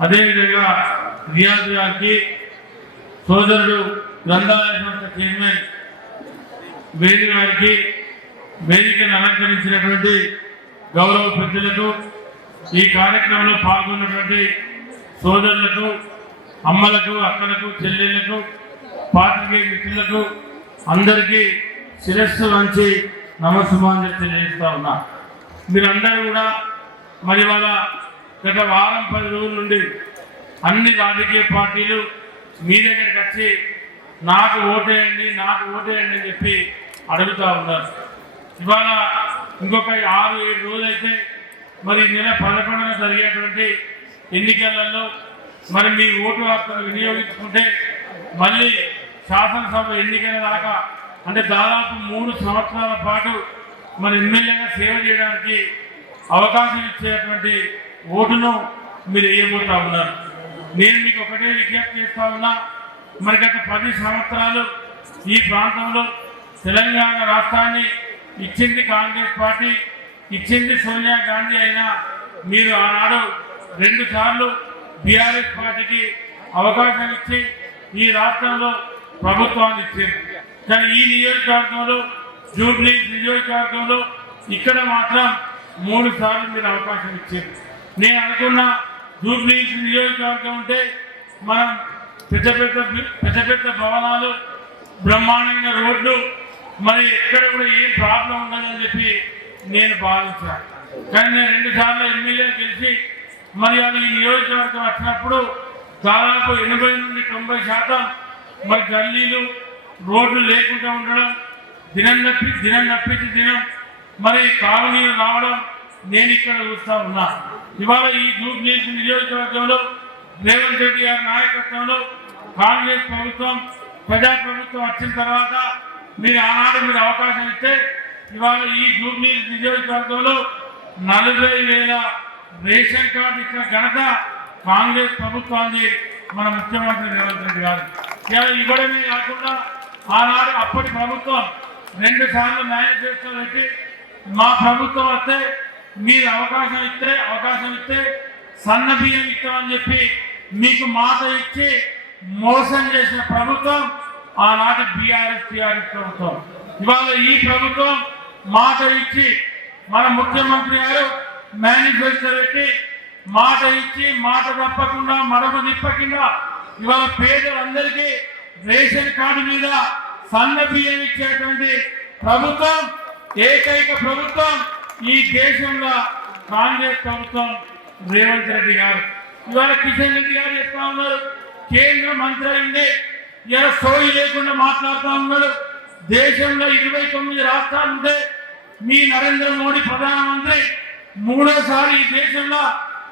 అదేవిధంగా రియాజ్ గారికి, సోదరుడు గ్రంథాలయ సంస్థ చైర్మన్ వేణు గారికి, వేదికను అలంకరించినటువంటి గౌరవ పెద్దలకు, ఈ కార్యక్రమంలో పాల్గొన్నటువంటి సోదరులకు, అమ్మలకు, అక్కలకు, చెల్లెళ్లకు, పాత్రికేయ మిత్రులకు అందరికీ శిరస్సు వంచి నమస్సుమాంజలి తెలియజేస్తా ఉన్నా. మీరందరూ కూడా మరి వాళ్ళ గత వారం 10 రోజుల నుండి అన్ని రాజకీయ పార్టీలు మీ దగ్గరికి వచ్చి నాకు ఓటేయండి అని చెప్పి అడుగుతూ ఉన్నారు. ఇవాళ ఇంకొక 6-7 రోజులైతే మరి నెల 11న జరిగేటువంటి ఎన్నికలలో మరి మీ ఓటు హక్కును వినియోగించుకుంటే మళ్ళీ శాసనసభ ఎన్నికల దాకా అంటే దాదాపు 3 సంవత్సరాల పాటు మరి ఎమ్మెల్యేగా సేవ చేయడానికి అవకాశం ఇచ్చేటువంటి ఓటును మీరు వేయబోతా ఉన్నారు. నేను మీకు ఒకటే విజ్ఞప్తి చేస్తా ఉన్నా, మరి గత 10 సంవత్సరాలు ఈ ప్రాంతంలో తెలంగాణ రాష్ట్రాన్ని ఇచ్చింది కాంగ్రెస్ పార్టీ, ఇచ్చింది సోనియా గాంధీ అయినా మీరు ఆనాడు 2 సార్లు బీఆర్ఎస్ పార్టీకి అవకాశం ఇచ్చి ఈ రాష్ట్రంలో ప్రభుత్వాన్ని ఇచ్చారు. కానీ ఈ నియోజకవర్గంలో జూబ్లీ నియోజకవర్గంలో ఇక్కడ మాత్రం 3 సార్లు మీరు అవకాశం ఇచ్చారు. నేను అనుకున్న జూబ్లీ నియోజకవర్గం ఉంటే మనం పెద్ద పెద్ద భవనాలు, బ్రహ్మాండమైన రోడ్లు, మరి ఎక్కడ కూడా ఏం ప్రాబ్లం ఉండదని చెప్పి నేను భావించాను. కానీ నేను 2 సార్లు ఎమ్మెల్యే గెలిచి మరి అది ఈ నియోజకవర్గం వచ్చినప్పుడు దాదాపు 80 నుండి 90% మరి గల్లీలు రోడ్లు లేకుండా ఉండడం, దినం తప్పించి దినం మరి కాలనీలు రావడం నేను ఇక్కడ చూస్తూ ఉన్నా. ఇవాళ ఈ జూబ్లీ నియోజకవర్గంలో రేవంత్ రెడ్డి గారి నాయకత్వంలో కాంగ్రెస్ ప్రభుత్వం ప్రజాప్రభుత్వం వచ్చిన తర్వాత మీరు ఆనాడు అవకాశం ఇస్తే ఇవాళ ఈ జూబ్లీ నియోజకవర్గంలో 40,000 రేషన్ కార్డు ఇచ్చిన ఘనత కాంగ్రెస్ ప్రభుత్వాన్ని మన ముఖ్యమంత్రి రేవంత్ రెడ్డి గారు. ఇలా ఇవ్వడమే కాకుండా ఆనాడు అప్పటి ప్రభుత్వం 2 సార్లు మేనిఫెస్టో పెట్టి మా ప్రభుత్వం వస్తే మీరు అవకాశం ఇస్తే సన్న బియ్యం ఇస్తామని చెప్పి మీకు మాట ఇచ్చి మోసం చేసిన ప్రభుత్వం ఆనాటి టీఆర్ఎస్ ప్రభుత్వం. ఇవాళ ఈ ప్రభుత్వం మాట ఇచ్చి మన ముఖ్యమంత్రి గారు మేనిఫెస్టో పెట్టి మాట ఇచ్చి మాట తప్పకుండా మడమ తిప్పకుండా ఇవాళ పేదలందరికీ రేషన్ కార్డు మీద సన్న బియ్యం ఇచ్చేటువంటి ప్రభుత్వం, ఏకైక ప్రభుత్వం ఈ దేశంలో కాంగ్రెస్ ప్రభుత్వం రేవంత్ రెడ్డి గారు. ఇవాళ కిషన్ రెడ్డి గారు చెప్తా ఉన్నారు, కేంద్ర మంత్రి అయింది, ఇలా సోయి లేకుండా మాట్లాడుతూ ఉన్నాడు. దేశంలో 29 రాష్ట్రాలు ఉంటే మీ నరేంద్ర మోడీ ప్రధానమంత్రి 3వ ఈ దేశంలో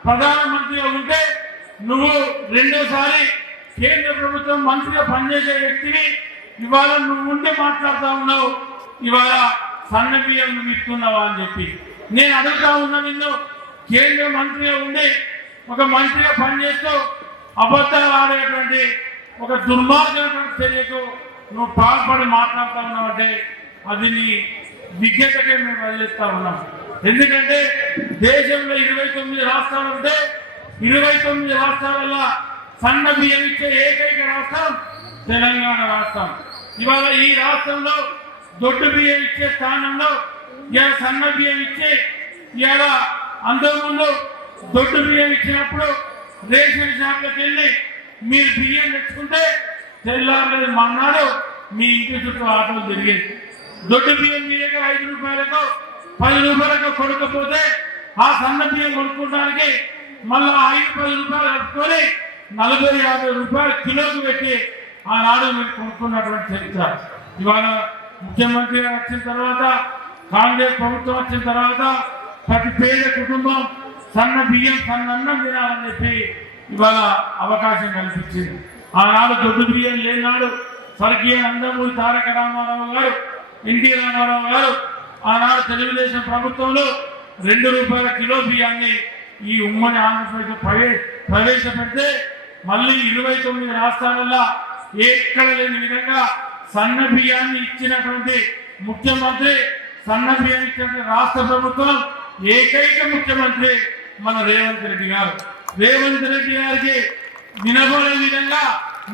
ప్రధానమంత్రిగా ఉంటే నువ్వు 2వ కేంద్ర ప్రభుత్వం మంత్రిగా పనిచేసే వ్యక్తిని ఇవాళ నువ్వు ఉండి మాట్లాడుతూ ఉన్నావు. ఇవాళ సన్న బియ్యం నువ్వు ఇస్తున్నావా అని చెప్పి నేను అడుగుతా ఉన్నా. నిన్ను కేంద్ర మంత్రిగా ఉండి ఒక మంత్రిగా పనిచేస్తూ అబద్ధాలు ఆడేటువంటి ఒక దుర్మార్గమైనటువంటి చర్యకు నువ్వు పాల్పడి మాట్లాడుతూ ఉన్నావంటే అది నీ విజ్ఞతకే మేము వదిలేస్తా ఉన్నాం. ఎందుకంటే దేశంలో 29 రాష్ట్రాలు ఉంటే 29 రాష్ట్రాలలో సన్న బియ్యం ఇచ్చే ఏకైక రాష్ట్రం తెలంగాణ రాష్ట్రం. ఇవాళ ఈ రాష్ట్రంలో దొడ్డు బియ్యం ఇచ్చే స్థానంలో ఇలా సన్న బియ్యం ఇచ్చి ఇలా అంతకుముందు దొడ్డు బియ్యం ఇచ్చినప్పుడు రేషన్ షాప్లకు వెళ్ళి మీరు బియ్యం తెచ్చుకుంటే తెల్లారు మన్నాడు మీ ఇంటి చుట్టూ ఆటలు తిరిగేది. దొడ్డు బియ్యం మీ దగ్గర 5 రూపాయలకు 10 రూపాయలకు కొనుక్కపోతే ఆ సన్న బియ్యం కొనుక్కోవడానికి మళ్ళీ 5-10 రూపాయలు కట్టుకొని 40-50 రూపాయలు కిలోకి పెట్టి ఆనాడు మీరు కొనుక్కున్నటువంటి చరిత్ర. ఇవాళ ముఖ్యమంత్రి వచ్చిన తర్వాత, కాంగ్రెస్ ప్రభుత్వం వచ్చిన తర్వాత ప్రతి పేద కుటుంబం సన్న బియ్యం సన్న అన్నం తినాలని చెప్పి ఇవాళ అవకాశం కల్పించింది. ఆనాడు దొడ్డు బియ్యం లేనాడు స్వర్గీయ నందమూరి తారక రామారావు గారు, ఎన్టీ రామారావు గారు ఆనాడు తెలుగుదేశం ప్రభుత్వంలో 2 రూపాయల కిలో బియ్యాన్ని ఈ ఉమ్మడి ఆంధ్రప్రదేశ్ ప్రవేశపెడితే మళ్ళీ 29 రాష్ట్రాలలో ఎక్కడ లేని విధంగా సన్న బియ్యాన్ని ఇచ్చినటువంటి ముఖ్యమంత్రి, సన్న బియ్యాన్ని ఇచ్చినటువంటి రాష్ట్ర ప్రభుత్వం ఏకైక ముఖ్యమంత్రి మన రేవంత్ రెడ్డి గారు. రేవంత్ రెడ్డి గారికి వినబడే విధంగా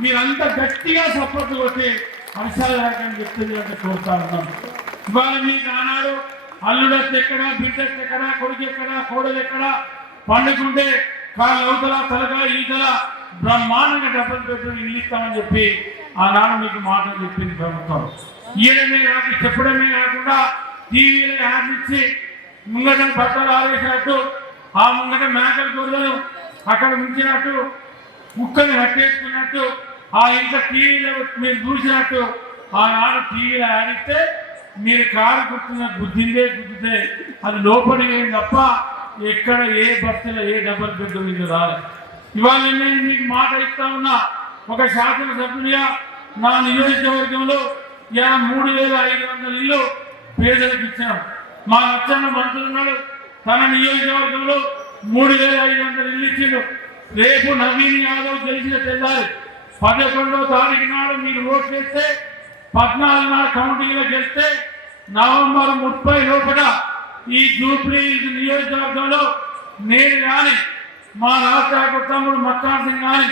మీరంతా గట్టిగా సపోర్ట్ కొట్టి అంశాలు రాకని చెప్తుంది అంటే కోరుతా ఉన్నాం. ఇవాళ మీకు ఆనాడు అల్లుడెత్త ఎక్కడ, బిడ్డెత్త ఎక్కడ, కొడుకు ఎక్కడ, కోడలు ఎక్కడ పండుకుంటే కాళ్ళ అవతల తలగా ఈతల బ్రహ్మాండంగా డబ్బులు పెట్టి ఇల్లు ఇస్తామని చెప్పి ఆనాడు మీకు మాటలు చెప్పింది ప్రభుత్వం. ఈయనమే నాకు చెప్పడమే కాకుండా టీవీలో యాడ్ ఇచ్చి ముంగట బట్టలు ఆరేసినట్టు, ఆ ముంగట మేకల గొర్రెలు అక్కడ ఉంచినట్టు, కుక్కని కట్టేసుకున్నట్టు, ఆ ఇంట్లో టీవీలో మీరు చూసినట్టు ఆనాడు టీవీలో ఆడిస్తే మీరు కారు గుర్తున్న గుద్దిందే గుద్దితే అది లోపలికి తప్ప ఎక్కడ ఏ బస్సులో ఏ డబల్ బెడ్ వీళ్ళు రాలేదు. ఇవాళ నేను మీకు మాట ఇస్తా ఉన్నా, ఒక శాసనసభ్యునిగా నా నియోజకవర్గంలో 3500 ఇల్లు పేదలకు ఇచ్చాం. మా లక్షణ మంత్రులు ఉన్నాడు, తన నియోజకవర్గంలో 3500 ఇల్లు ఇచ్చిండు. రేపు నవీన్ యాదవ్ గెలిచిన తెల్లారి 11వ తారీఖు నాడు మీరు ఓటు వేస్తే 14 నాడు కౌంటింగ్లో గెలిస్తే నవంబర్ 30 లోపల ఈ జూబ్లీ నియోజకవర్గంలో నేను కానీ, మా రాష్ట్ర తమ్ముడు మక్కాన్ సింగ్ కానీ,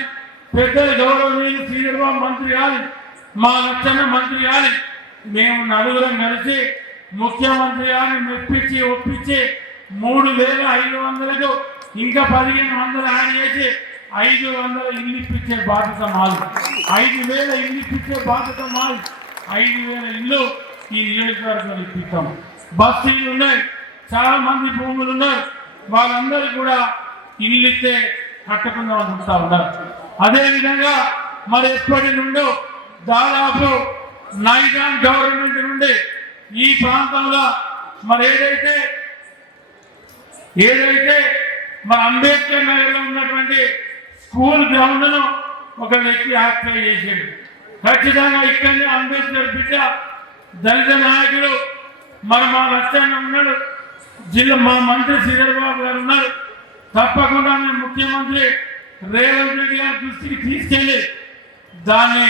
పెద్దలు గౌరవనీయులు శ్రీధర్బాబు మంత్రి కానీ, మా లక్షణ మంత్రి కానీ, మేము నలుగురం కలిసి ముఖ్యమంత్రి గారిని మెప్పించి ఒప్పించి 3500కు ఇంకా 1500 యాడ్ చేసి 500 ఇల్లు ఇప్పించే బాధ్యత మాది. 5000 ఇల్లు ఇప్పించే బాధ్యత మాది. 5000 ఇల్లు ఈ నియోజకవర్గంలో ఇప్పిస్తాం. బస్తీలు ఉన్నాయి, చాలా మంది భూములు ఉన్నాయి, వాళ్ళందరూ కూడా ఇల్లు ఇస్తే కట్టకుండా అనుకుంటా ఉన్నారు. అదేవిధంగా మరి ఎప్పటి నుండో దాదాపు నైజాం గవర్నమెంట్ నుండి ఈ ప్రాంతంలో మరి ఏదైతే మన అంబేద్కర్ నగర్లో ఉన్నటువంటి స్కూల్ గ్రౌండ్ను ఒక వ్యక్తి ఆక్రమణ చేశాడు. ఖచ్చితంగా ఇక్కడనే అంబేద్కర్ బిడ్డ దళిత నాయకుడు మరి మా లక్ష్యాన్ని ఉన్నాడు, జిల్లా మా మంత్రి శ్రీధర్బాబు గారు ఉన్నారు. తప్పకుండా మేము ముఖ్యమంత్రి రేవంత్ రెడ్డి గారి దృష్టికి తీసుకెళ్ళి దాన్ని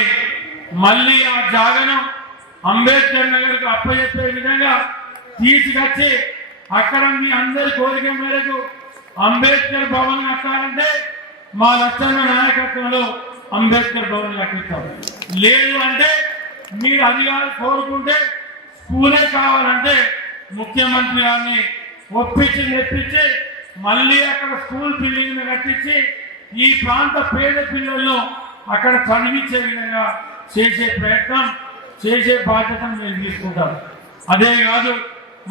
మళ్ళీ ఆ జాగను అంబేద్కర్ నగర్కు అప్పచెప్పే విధంగా తీసుకొచ్చి అక్కడ మీ అందరి కోరిక మేరకు అంబేద్కర్ భవన్ కట్టాలంటే మా లక్షణ నాయకత్వంలో అంబేద్కర్ భవన్ కట్టిస్తాం. లేదు అంటే మీరు అధికారులు కోరుకుంటే స్కూలే కావాలంటే ముఖ్యమంత్రి గారిని ఒప్పించి తెప్పించి మళ్ళీ అక్కడ స్కూల్ బిల్డింగ్ కట్టించి ఈ ప్రాంత పేద పిల్లలను అక్కడ చదివించే విధంగా చేసే ప్రయత్నం చేసే బాధ్యతను నేను తీసుకుంటాను. అదే కాదు,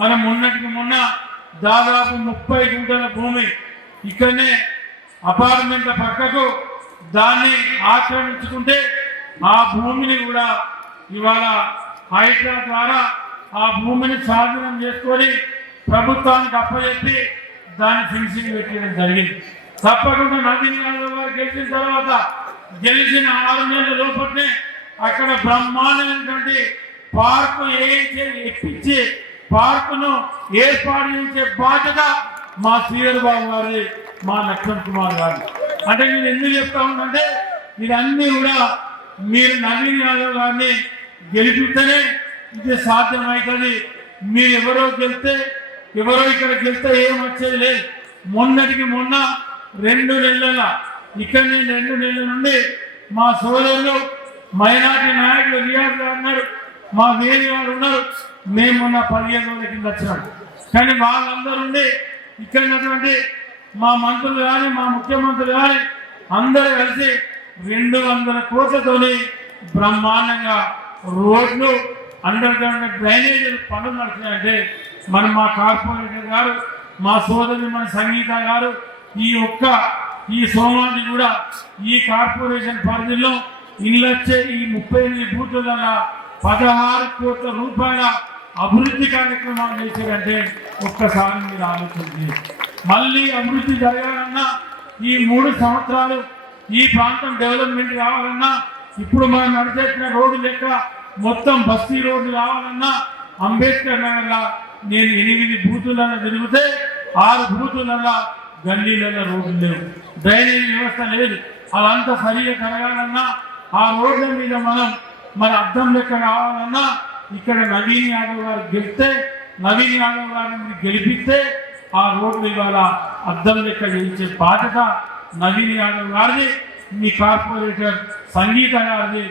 మనం మొన్న దాదాపు 30 గుంటల భూమి ఇక్కడనే అపార్ట్మెంట్ల పక్కకు దాన్ని ఆక్రమించుకుంటే ఆ భూమిని కూడా ఇవాళ హైడ్రా ద్వారా ఆ భూమిని స్వాధీనం చేసుకొని ప్రభుత్వానికి అప్పచెప్పి దాన్ని ఫినిషింగ్ పెట్టడం జరిగింది. తప్పకుండా నవీన్ యాదవ్ గారు గెలిచిన తర్వాత గెలిచిన 6 నెలల లోపలనే అక్కడ బ్రహ్మాండమైనటువంటి పార్కు ఎప్పించి పార్కును ఏర్పాటు చేసే బాధ్యత మా శ్రీధర్బాబు గారి, మా లక్ష్మణ్ కుమార్ గారు. అంటే నేను ఎందుకు చెప్తా ఉన్నానంటే ఇదన్నీ కూడా మీరు నవీన్ యాదవ్ గారిని గెలిపిస్తేనే ఇది సాధ్యమవుతుంది. మీరు ఎవరో ఇక్కడ గెలిస్తే ఏం వచ్చేది లేదు. మొన్నటికి మొన్న 2 నెలల ఇక్కడనే 2 నెలల నుండి మా సోదరులు మైనార్టీ నాయకులు రియాజ్ గారు ఉన్నారు, మా వేణి గారు ఉన్నారు. మేము మొన్న 15 రోజుల కింద వచ్చినాడు. కానీ వాళ్ళందరూ ఉండి ఇక్కడ ఉన్నటువంటి మా మంత్రులు కానీ మా ముఖ్యమంత్రులు కానీ అందరూ కలిసి 200 కోట్లతోని బ్రహ్మాండంగా రోడ్లు, అండర్ గ్రౌండ్ డ్రైనేజీలు పనులు నడుస్తున్నాయంటే మరి మా కార్పొరేటర్ గారు, మా సోదరి మన సంగీత గారు ఈ సోమాన్ని కూడా ఈ కార్పొరేషన్ పరిధిలో ఇల్లు వచ్చే ఈ 38 బూతులలో 16 కోట్ల రూపాయల అభివృద్ధి కార్యక్రమాలు చేశారంటే ఒక్కసారి మీరు ఆలోచించి మళ్ళీ అభివృద్ధి జరగాలన్నా ఈ 3 సంవత్సరాలు ఈ ప్రాంతం డెవలప్మెంట్ కావాలన్నా ఇప్పుడు మనం నడిచేసిన రోడ్డు లెక్క మొత్తం బస్తీ రోడ్డు కావాలన్నా అంబేద్కర్ నగర్లో నేను 8 బూతులలో తిరిగితే 6 బూతులలో గల్లీలలో రోడ్లు లేవు, డ్రైనేజ్ వ్యవస్థ లేదు. అదంతా సరిగా జరగాలన్నా ఆ రోడ్ల మీద మన అద్దం లెక్క కావాలన్నా ఇక్కడ నవీన్ యాదవ్ గారు గెలిస్తే, నవీన్ యాదవ్ గారిని గెలిపిస్తే ఆ రోడ్లు ఇవాళ అద్దం లెక్క గెలిచే బాధ్యత నవీన్ యాదవ్ గారిది, మీ కార్పొరేటర్ సంగీత గారిది.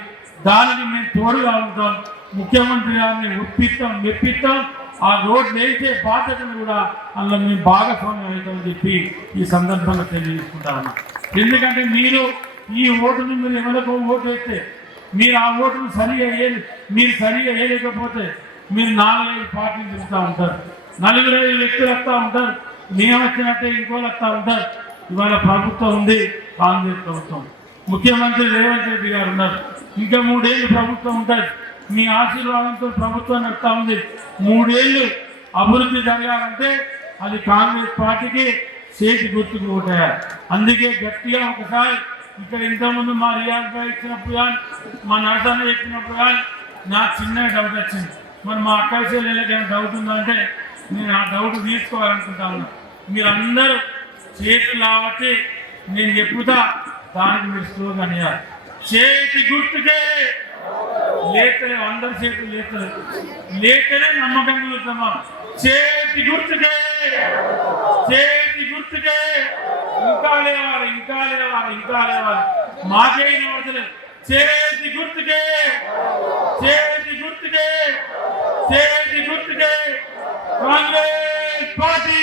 దానికి మేము తోడుగా ఉంటాం. ముఖ్యమంత్రి గారిని ఒప్పిస్తాం, మెప్పిస్తాం. ఆ రోడ్లు వేసే బాధ్యతను కూడా అందులో మేము భాగస్వామ్యం అవుతామని చెప్పి ఈ సందర్భంగా తెలియజేసుకుంటా ఉన్నాం. ఎందుకంటే మీరు ఈ ఓటుని మీరు ఎవరికో ఓటు వేస్తే మీరు ఆ ఓటును మీరు సరిగా వేయలేకపోతే మీరు 4-5 పార్టీలు తిరుగుతూ ఉంటారు, 4-5 వ్యక్తులు వస్తూ ఉంటారు, మేము వచ్చినట్టే ఇంకోళ్ళు వస్తూ ఉంటారు. ఇవాళ ప్రభుత్వం ఉంది, కాంగ్రెస్ ప్రభుత్వం, ముఖ్యమంత్రి రేవంత్ రెడ్డి గారు ఉన్నారు. ఇంకా 3 ఏళ్ళు ప్రభుత్వం ఉంటుంది. మీ ఆశీర్వాదంతో ప్రభుత్వం నడుస్తూ ఉంది. 3 ఏళ్ళు అభివృద్ధి జరగాలంటే అది కాంగ్రెస్ పార్టీకి చేతి గుర్తుకు ఓటేయాలి. అందుకే గట్టిగా ఒకసారి ఇక్కడ ఇంతకుముందు మా రియాజ్ భాయ్ ఇచ్చినప్పుడు కానీ మా నరసన్న చెప్పినప్పుడు కానీ నాకు చిన్న డౌట్ వచ్చింది. మరి మా అక్క చెల్లెలకి ఏమైనా డౌట్ ఉందంటే నేను ఆ డౌట్ తీసుకోవాలనుకుంటా ఉన్నా. మీరందరూ చేతులు కాబట్టి నేను చెప్పుతా, దానికి మీరు స్లోగన్ ఇవ్వాలి. చేతి గుర్తుకే లేతలే, అందరి చేతులు లేతలే నమ్మకం కలుగుతామా. చేతి గుర్తుకే, చేతి గుర్తుకే. ఇంకా లేవాలి, ఇంకా లేవాలి, ఇంకా లేవాలి. మాకైనా అవసరం. చేతి గుర్తుకే, చేతి గుర్తుకే, చేతి గుర్తుకే. కాంగ్రెస్ పార్టీ.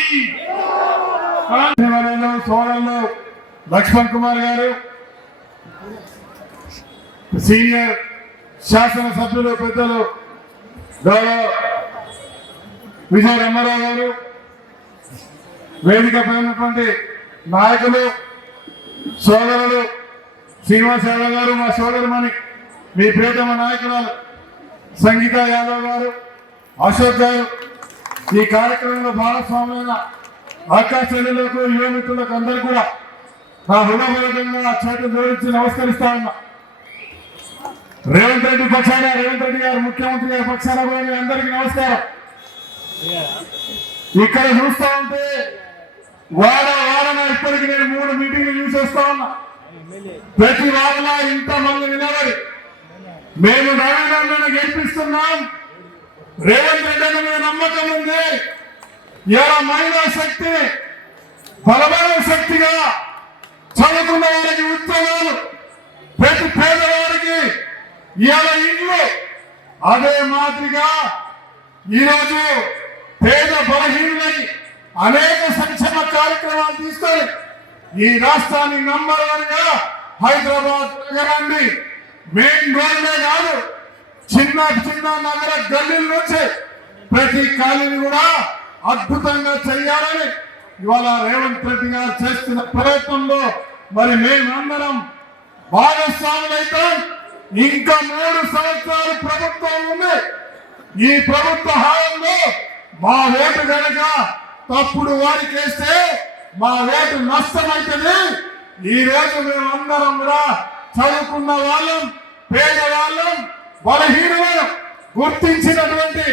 సోదరులు లక్ష్మణ్ కుమార్ గారు, సీనియర్ శాసనసభ్యులు పెద్దలు గౌరవ విజయ రమారావు గారు, వేదికపై ఉన్నటువంటి నాయకులు, సోదరులు శ్రీనివాస్ యాదవ్ గారు, మా సోదరుమణి మీ ప్రియతమ నాయకురాలు సంగీత యాదవ్ గారు, అశోక్ గారు, ఈ కార్యక్రమంలో భాగస్వాములైన ఆకాశలకు యువమిత్రులకు అందరూ కూడా నా హృదయపూర్వకంగా చేతులు జోడించి నమస్కరిస్తా ఉన్నా. రేవంత్ రెడ్డి పక్షాన, రేవంత్ రెడ్డి గారు ముఖ్యమంత్రి గారి పక్షాన కూడా మీ అందరికీ నమస్కారం. ఇక్కడ చూస్తా ఉంటే వారాన ఇప్పటికి నేను 3 మీటింగ్లు చూసేస్తా ఉన్నా. ప్రతి వారంలో ఇంతమంది నిలబడి మేము నవీనాన్ని గెలిపిస్తున్నాం, రేవంత్ రెడ్డి మీద నమ్మకం ఉంది, ఇలా మహిళా శక్తి బలమైన శక్తిగా చదువుకున్న వారికి ఉద్యోగాలు, ప్రతి పేదవారికి ఇలా ఇల్లు, అదే మాదిరిగా ఈరోజు పేద బలహీనులై అనేక సంక్షేమ కార్యక్రమాలు తీసుకొని ఈ రాష్ట్రాన్ని నంబర్ 1 గా హైదరాబాద్ నగరాన్ని మెయిన్ రోడ్లే కాదు చిన్న చిన్న నగర గల్లీల నుంచి ప్రతి కాలనీ కూడా అద్భుతంగా చేయాలని ఇవాళ రేవంత్ రెడ్డి గారు చేస్తున్న ప్రయత్నంలో మరి మేమందరం భాగస్వాములైతాం. ఇంకా 3 సంవత్సరాలు ప్రభుత్వం ఉంది. ఈ ప్రభుత్వ హాయంలో మా ఓటు కనుక తప్పుడు వారికి వేస్తే మా ఓటు నష్టమైతుంది. ఈ రోజు మేమందరం కూడా చదువుకున్న వాళ్ళం, పేదవాళ్ళం, బలహీనులను గుర్తించినటువంటి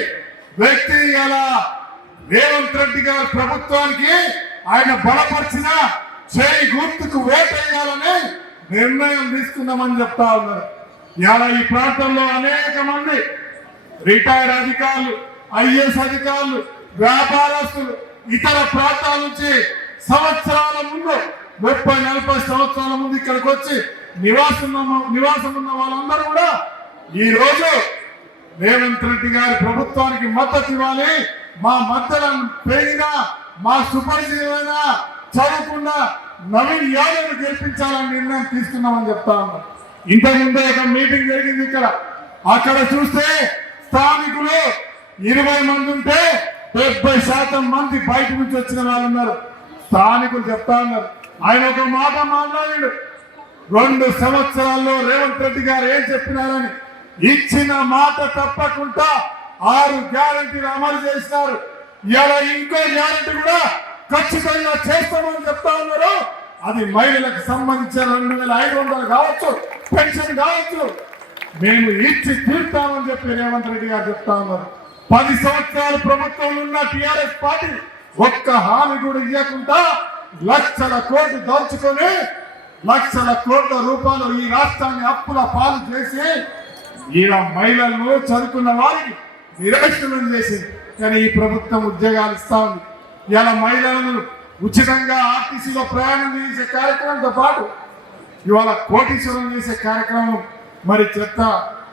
వ్యక్తి అలా రేవంత్ రెడ్డి గారి ప్రభుత్వానికి ఆయన బలపరిచిన చేయి గుర్తుకు ఓటేయాలని నిర్ణయం తీసుకున్నామని చెప్తా ఉన్నారు. ఇలా ఈ ప్రాంతంలో అనేక మంది రిటైర్డ్ అధికారులు, ఐఏఎస్ అధికారులు, వ్యాపారస్తులు ఇతర ప్రాంతాల నుంచి సంవత్సరాల ముందు 30-40 సంవత్సరాల ముందు ఇక్కడికి వచ్చి నివాసం ఉన్న వాళ్ళందరూ కూడా ఈ రోజు రేవంత్ రెడ్డి గారి ప్రభుత్వానికి మద్దతు ఇవ్వాలి. మా మద్దతులను పెరిగిన, మా సుపరిచితమైన, చదువుకున్న నవీన్ యాదవ్ గెలిపించాలని నిర్ణయం తీసుకున్నామని చెప్తా ఉన్నారు. ఇంతకుముందే ఒక మీటింగ్ జరిగింది ఇక్కడ. అక్కడ చూస్తే స్థానికులు 20 మంది ఉంటే 70% మంది బయట నుంచి వచ్చిన వాళ్ళు ఉన్నారు. స్థానికులు చెప్తా ఉన్నారు. ఆయన ఒక మాట మాట్లాడాడు, 2 సంవత్సరాల్లో రేవంత్ రెడ్డి గారు ఏం చెప్పినారని. ఇచ్చిన మాట తప్పకుండా 6 గ్యారెంటీలు అమలు చేసినారు. ఇలా ఇంకో గ్యారెంటీ కూడా ఖచ్చితంగా చేస్తామని చెప్తా ఉన్నారు. అది మహిళలకు సంబంధించిన 2500 కావచ్చు, పెన్షన్ కావచ్చు, మేము ఇచ్చి తీర్తామని చెప్పి రేవంత్ రెడ్డి గారు చెప్తా ఉన్నారు. 10 సంవత్సరాలు ప్రభుత్వంలో ఉన్న టిఆర్ఎస్ పార్టీ ఒక్క హామీ కూడా ఇవ్వకుండా లక్షల కోట్లు దోచుకొని లక్షల కోట్ల రూపాయలు ఈ రాష్ట్రాన్ని అప్పుల పాలు చేసి ఇలా మహిళలను చదువుకున్న వారికి నిరాశనం చేసింది. కానీ ఈ ప్రభుత్వం ఉద్యోగాలు ఇస్తా ఉంది. ఇలా మహిళలను ఉచితంగా ఆర్టీసీలో ప్రయాణం చేసే కార్యక్రమంతో పాటు ఇవాళ కోటీశ్వరం చేసే కార్యక్రమం మరి చెప్తా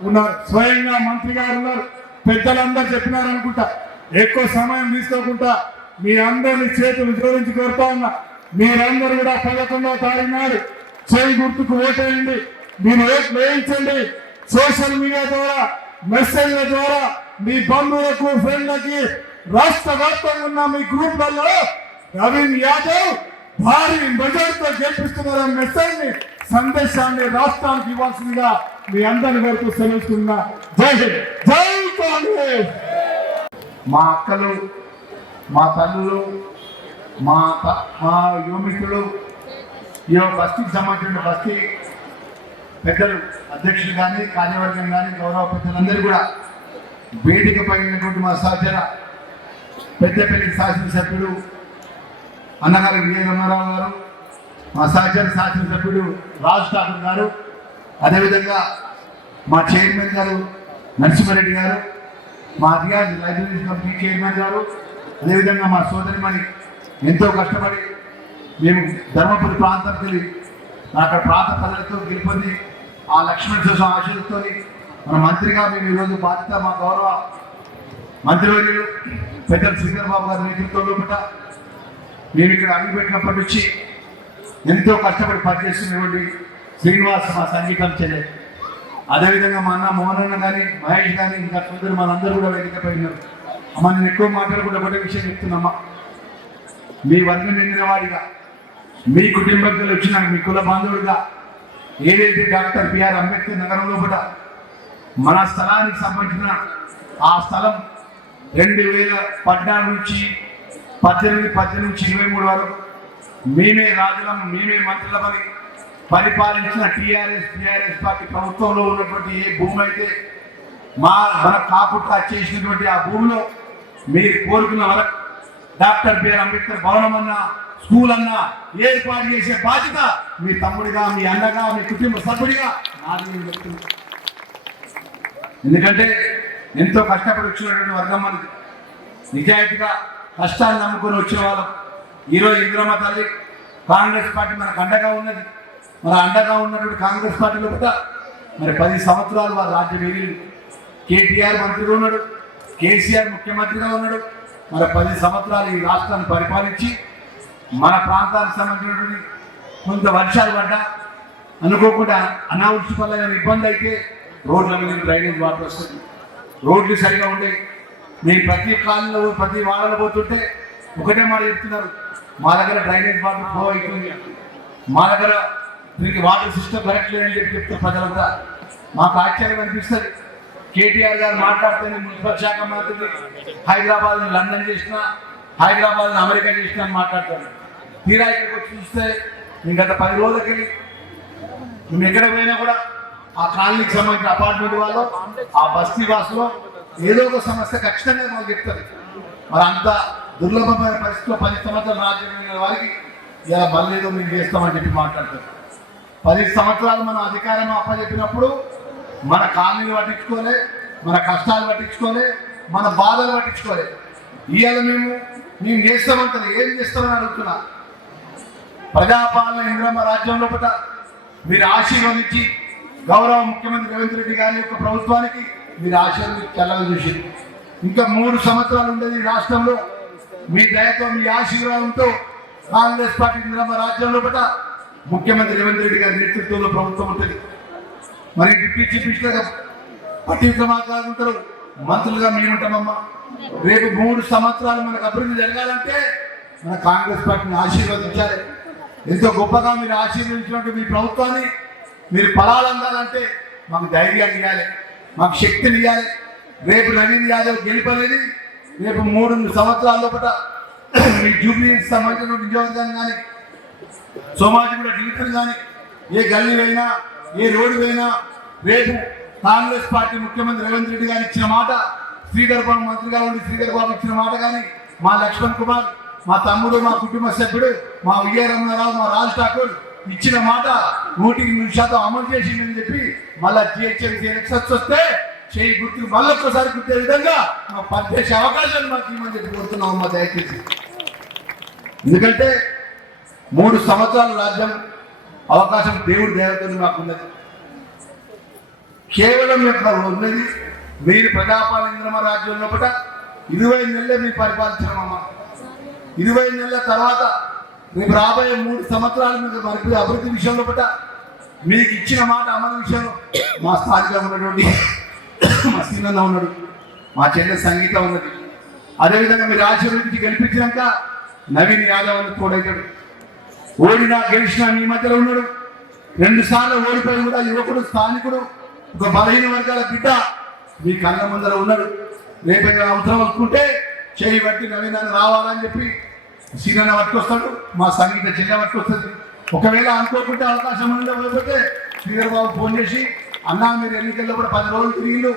ఉన్నారు. స్వయంగా మంత్రి గారు ఉన్నారు, పెద్దలందరూ చెప్పినారు అనుకుంటా. ఎక్కువ సమయం తీసుకోకుండా మీ అందరినీ చేతులు జోడించి కోరుతా ఉన్నా, మీరందరూ కూడా 11వ తారీఖు నాడు చేయి గుర్తుకు ఓటేయండి. మీరు ఓట్లు వేయించండి. సోషల్ మీడియా ద్వారా, మెసేజ్ల ద్వారా మీ బంధువులకు, ఫ్రెండ్లకి, రాష్ట్ర వ్యాప్తంగా ఉన్న మీ గ్రూప్లలో నవీన్ యాదవ్ భారీ మెజార్టీతో గెలిపిస్తున్నారనే మెసేజ్ ని, సందేశాన్ని రాష్ట్రానికి ఇవ్వాల్సిందిగా మీ అందరి వరకు సెలవుస్తున్నా. జై హింద్, జై కాంగ్రెస్. మా అక్కలు, మా తల్లులు, మా యువమిత్రులు, ఈ బస్తీకి సంబంధించిన బస్తీ పెద్దలు, అధ్యక్షులు కానీ, కార్యవర్గం కానీ, గౌరవ పెద్దలందరూ కూడా వేదిక పైనటువంటి మా సహచర పెద్దపల్లి శాసనసభ్యుడు అన్నగారు విజయ రమణారావు గారు, మా సహచర శాసనసభ్యుడు రాజ్ ఠాకూర్ గారు, అదేవిధంగా మా చైర్మన్ గారు నరసింహారెడ్డి గారు, మా రియాజ్ లైబ్రరీ కమిటీ చైర్మన్ గారు, అదేవిధంగా మా సోదరిమణి ఎంతో కష్టపడి మేము ధర్మపురి ప్రాంతానికి వెళ్ళి అక్కడ ప్రాంత ప్రజలతో గెలుపొంది ఆ లక్ష్మణ కోసం ఆశలతో మన మంత్రిగా మేము ఈరోజు బాధ్యత మా గౌరవ మంత్రివర్యులు పెద్దలు శ్రీధర్ బాబు గారి నేతృత్వంలో కూడా మేము ఇక్కడ అడుగుపెట్టినప్పటి నుంచి ఎంతో కష్టపడి పనిచేస్తున్నటువంటి శ్రీనివాస్ మా సంగీతం చెల్లె, అదేవిధంగా మా అన్న మోహన్ అన్న కానీ, మహేష్ కానీ, ఇంకా సోదరు మనందరూ కూడా వేదికపై ఉన్నారు. అమ్మ, నేను ఎక్కువ మాట్లాడకుండా ఒకటే విషయం చెప్తున్నామ్మా. మీ వర్గం చెందిన వాడిగా, మీ కుటుంబంలో వచ్చిన మీ కుల బాంధవుడిగా ఏదైతే డాక్టర్ బిఆర్ అంబేద్కర్ నగరంలో కూడా మన స్థలానికి సంబంధించిన ఆ స్థలం 2014 నుంచి 18 నుంచి 23 వరకు మేమే రాజులం, మేమే మంత్రులమని పరిపాలించిన టీఆర్ఎస్ పార్టీ ప్రభుత్వంలో ఉన్నటువంటి ఏ భూమి అయితే మన కాపుట్లా చేసినటువంటి ఆ భూమిలో మీరు కోరుకున్న వరకు డాక్టర్ బిఆర్ అంబేద్కర్ భవనం అన్న, స్కూల్ అన్న ఏర్పాటు చేసే బాధ్యత మీ తమ్ముడిగా, మీ అన్నగా, మీ కుటుంబ సభ్యుడిగా నాది చెప్తుంది. ఎందుకంటే ఎంతో కష్టపడి వచ్చినటువంటి వర్గం మనది. నిజాయితీగా కష్టాన్ని నమ్ముకొని వచ్చిన వాళ్ళం. ఈరోజు ఇందిరమ్మ తల్లి కాంగ్రెస్ పార్టీ మనకు అండగా ఉన్నది. మన అండగా ఉన్నటువంటి కాంగ్రెస్ పార్టీలో కూడా మరి 10 సంవత్సరాలు వారు రాజ్యం ఏలింది. కేటీఆర్ మంత్రిగా ఉన్నాడు, కేసీఆర్ ముఖ్యమంత్రిగా ఉన్నాడు. మరి 10 సంవత్సరాలు ఈ రాష్ట్రాన్ని పరిపాలించి మన ప్రాంతానికి సంబంధించినటువంటి కొంత వర్షాలు పడ్డా అనుకోకుండా అనావృష్టి వల్ల ఇబ్బంది అయితే రోడ్ల మీద డ్రైనేజ్ వాటర్ వస్తుంది. రోడ్లు సరిగా ఉండేవి. నేను ప్రతి కాలంలో ప్రతి వాడలో పోతుంటే ఒకటే మాట చెప్తున్నారు, మా దగ్గర డ్రైనేజ్ వాటర్ ఫ్లో అవుతుంది, మా దగ్గర దీనికి వాటర్ సిస్టమ్ కరెక్ట్ లేదని చెప్తే ప్రజలంతా మాకు ఆశ్చర్యం అనిపిస్తుంది. కేటీఆర్ గారు మాట్లాడితే మున్సిపల్ శాఖ మంత్రి హైదరాబాద్ని లండన్ చేసిన, హైదరాబాద్ని అమెరికా చేసిన అని మాట్లాడతారు. తీరా ఇక్కడికి వచ్చి చూస్తే నేను గత 10 రోజులకి మేము ఎక్కడ పోయినా కూడా ఆ కాలనీకి సంబంధించిన అపార్ట్మెంట్ వాళ్ళు, ఆ బస్తీ వాసులో ఏదో ఒక సమస్య ఖచ్చితంగా మాకు చెప్తారు. మరి అంత దుర్లభమైన పరిస్థితిలో 10 సంవత్సరాలు రాజ్యాంగ వారికి ఇలా బలేదో మేము చేస్తామని చెప్పి మాట్లాడతారు. 10 సంవత్సరాలు మనం అధికారం అప్పచెప్పినప్పుడు మన కాలనీలు పట్టించుకోలే, మన కష్టాలు పట్టించుకోలే, మన బాధలు పట్టించుకోలే. ఇవాళ మేము చేస్తామంటారు, ఏం చేస్తామని అడుగుతున్నా. ప్రజాపాలన ఇందిరమ్మ రాజ్యంలో కూడా మీరు ఆశీర్వదించి గౌరవ ముఖ్యమంత్రి రేవంత్ రెడ్డి గారి యొక్క ప్రభుత్వానికి మీరు ఆశీర్వదించి తెల్లగా చూసింది. ఇంకా 3 సంవత్సరాలు ఉండేది ఈ రాష్ట్రంలో. మీ దయతో, మీ ఆశీర్వాదంతో కాంగ్రెస్ పార్టీ ఇందిరమ్మ రాజ్యంలో కూడా ముఖ్యమంత్రి రేవంత్ రెడ్డి గారి నేతృత్వంలో ప్రభుత్వం ఉంటుంది. మరి డిప్యూటీ చీఫ్ మినిస్టర్గా పట్టి విక్రమార్క ఉంటారు, మంత్రులుగా మేముంటామమ్మా. రేపు 3 సంవత్సరాలు మనకు అభివృద్ధి జరగాలంటే మన కాంగ్రెస్ పార్టీని ఆశీర్వదించాలి. ఎంతో గొప్పగా మీరు ఆశీర్వదించినట్టు మీ ప్రభుత్వాన్ని మీరు ఫలాలు అందాలంటే మాకు ధైర్యాన్ని ఇవ్వాలి, మాకు శక్తిని ఇవ్వాలి. రేపు నవీన్ యాదవ్ గెలిపనేది రేపు 3 సంవత్సరాల లోపల మీ జూబ్లీకి సంబంధించిన నియోజకవర్గం కానీ సోమాజిగూడ డివిజన్ కానీ ఏ గల్లీ అయినా ఏ రోడ్డు అయినా రేపు కాంగ్రెస్ పార్టీ ముఖ్యమంత్రి రేవంత్ రెడ్డి గారు ఇచ్చిన మాట, శ్రీధర్ బాబు మంత్రిగా ఉండి శ్రీధర్ బాబు ఇచ్చిన మాట కానీ, మా లక్ష్మణ్ కుమార్, మా తమ్ముడు, మా కుటుంబ సభ్యుడు, మా విజయ రమణారావు, మా రాజ్ ఠాకూర్ ఇచ్చిన మాట 100% అమలు చేసిందని చెప్పి మళ్ళా జిహెచ్ఎంసీ ఎలక్షన్స్ వస్తే చేయి గుర్తు మళ్ళొక్కసారి గుర్తే విధంగా మా పనిచేసే అవకాశాలు మాకు ఇవ్వమని చెప్పి కోరుతున్నాం అమ్మా దయచేసి. ఎందుకంటే 3 సంవత్సరాల రాజ్యం అవకాశం దేవుడి దేవతలు మాకున్నది. కేవలం యొక్క ఉన్నది మీరు ప్రజాపాలన ఇంద్రమ రాజ్యం లోపల 20 నెలలే మీరు పరిపాలించడమమ్మా. 20 నెలల తర్వాత రేపు రాబోయే 3 సంవత్సరాలు మీకు మరి అభివృద్ధి విషయంలో పట్ల మీకు ఇచ్చిన మాట అమలు విషయంలో మా స్థానికంగా ఉన్నటువంటి మా సీనన్న ఉన్నాడు, మా చెల్లె సంగీత ఉన్నది. అదేవిధంగా మీరు ఆశీర్వదించి గెలిపించినాక నవీన్ యాదవ్ అని తోడైతాడు. ఓడినా గెలిచినా మీ మధ్యలో ఉన్నాడు. 2 సార్లు ఓడిపోయి కూడా యువకుడు, స్థానికుడు, ఒక బలహీన వర్గాల బిడ్డ మీ కళ్ళ ముందర ఉన్నాడు. రేపు అవసరం అనుకుంటే చేయి బట్టి నవీనాన్ని రావాలని చెప్పి సీనన్న పట్టుకొస్తాడు, మా సంగీత చెల్లె పట్టుకొస్తుంది. ఒకవేళ అనుకోకుంటే అవకాశం ఉండకపోతే శ్రీధర్ బాబు ఫోన్ చేసి అన్నా మీరు ఎన్నికల్లో కూడా 10 రోజులు తిరిగిళ్ళు,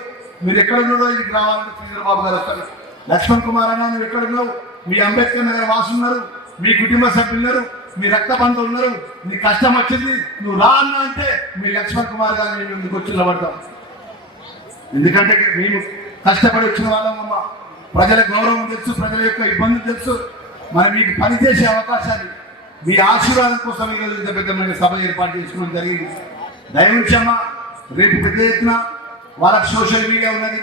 మీరు ఎక్కడ ఉన్నారో ఇంటికి రావాలంటే శ్రీధర్ బాబు గారు వస్తారు. లక్ష్మణ్ కుమార్ అన్న నువ్వు ఎక్కడ ఉన్నావు, మీ అంబేద్కర్ నగర్ వాసున్నారు, మీ కుటుంబ సభ్యులున్నారు, మీ రక్త బంధువులు ఉన్నారు, నీ కష్టం వచ్చింది నువ్వు రా అన్నా అంటే మీ లక్ష్మణ్ కుమార్ గారు మేము ముందుకు వచ్చి నిలబడతాం. ఎందుకంటే మేము కష్టపడి వచ్చిన వాళ్ళమమ్మ, ప్రజల గౌరవం తెలుసు, ప్రజల యొక్క ఇబ్బందులు తెలుసు. మరి మీకు పనిచేసే అవకాశాన్ని మీ ఆశీర్వాదం కోసం ఈరోజు ఇంత పెద్ద సభ ఏర్పాటు చేసుకోవడం జరిగింది. దయవుంచమ్మ రేపు పెద్ద ఎత్తున వాళ్ళకి సోషల్ మీడియా ఉన్నది.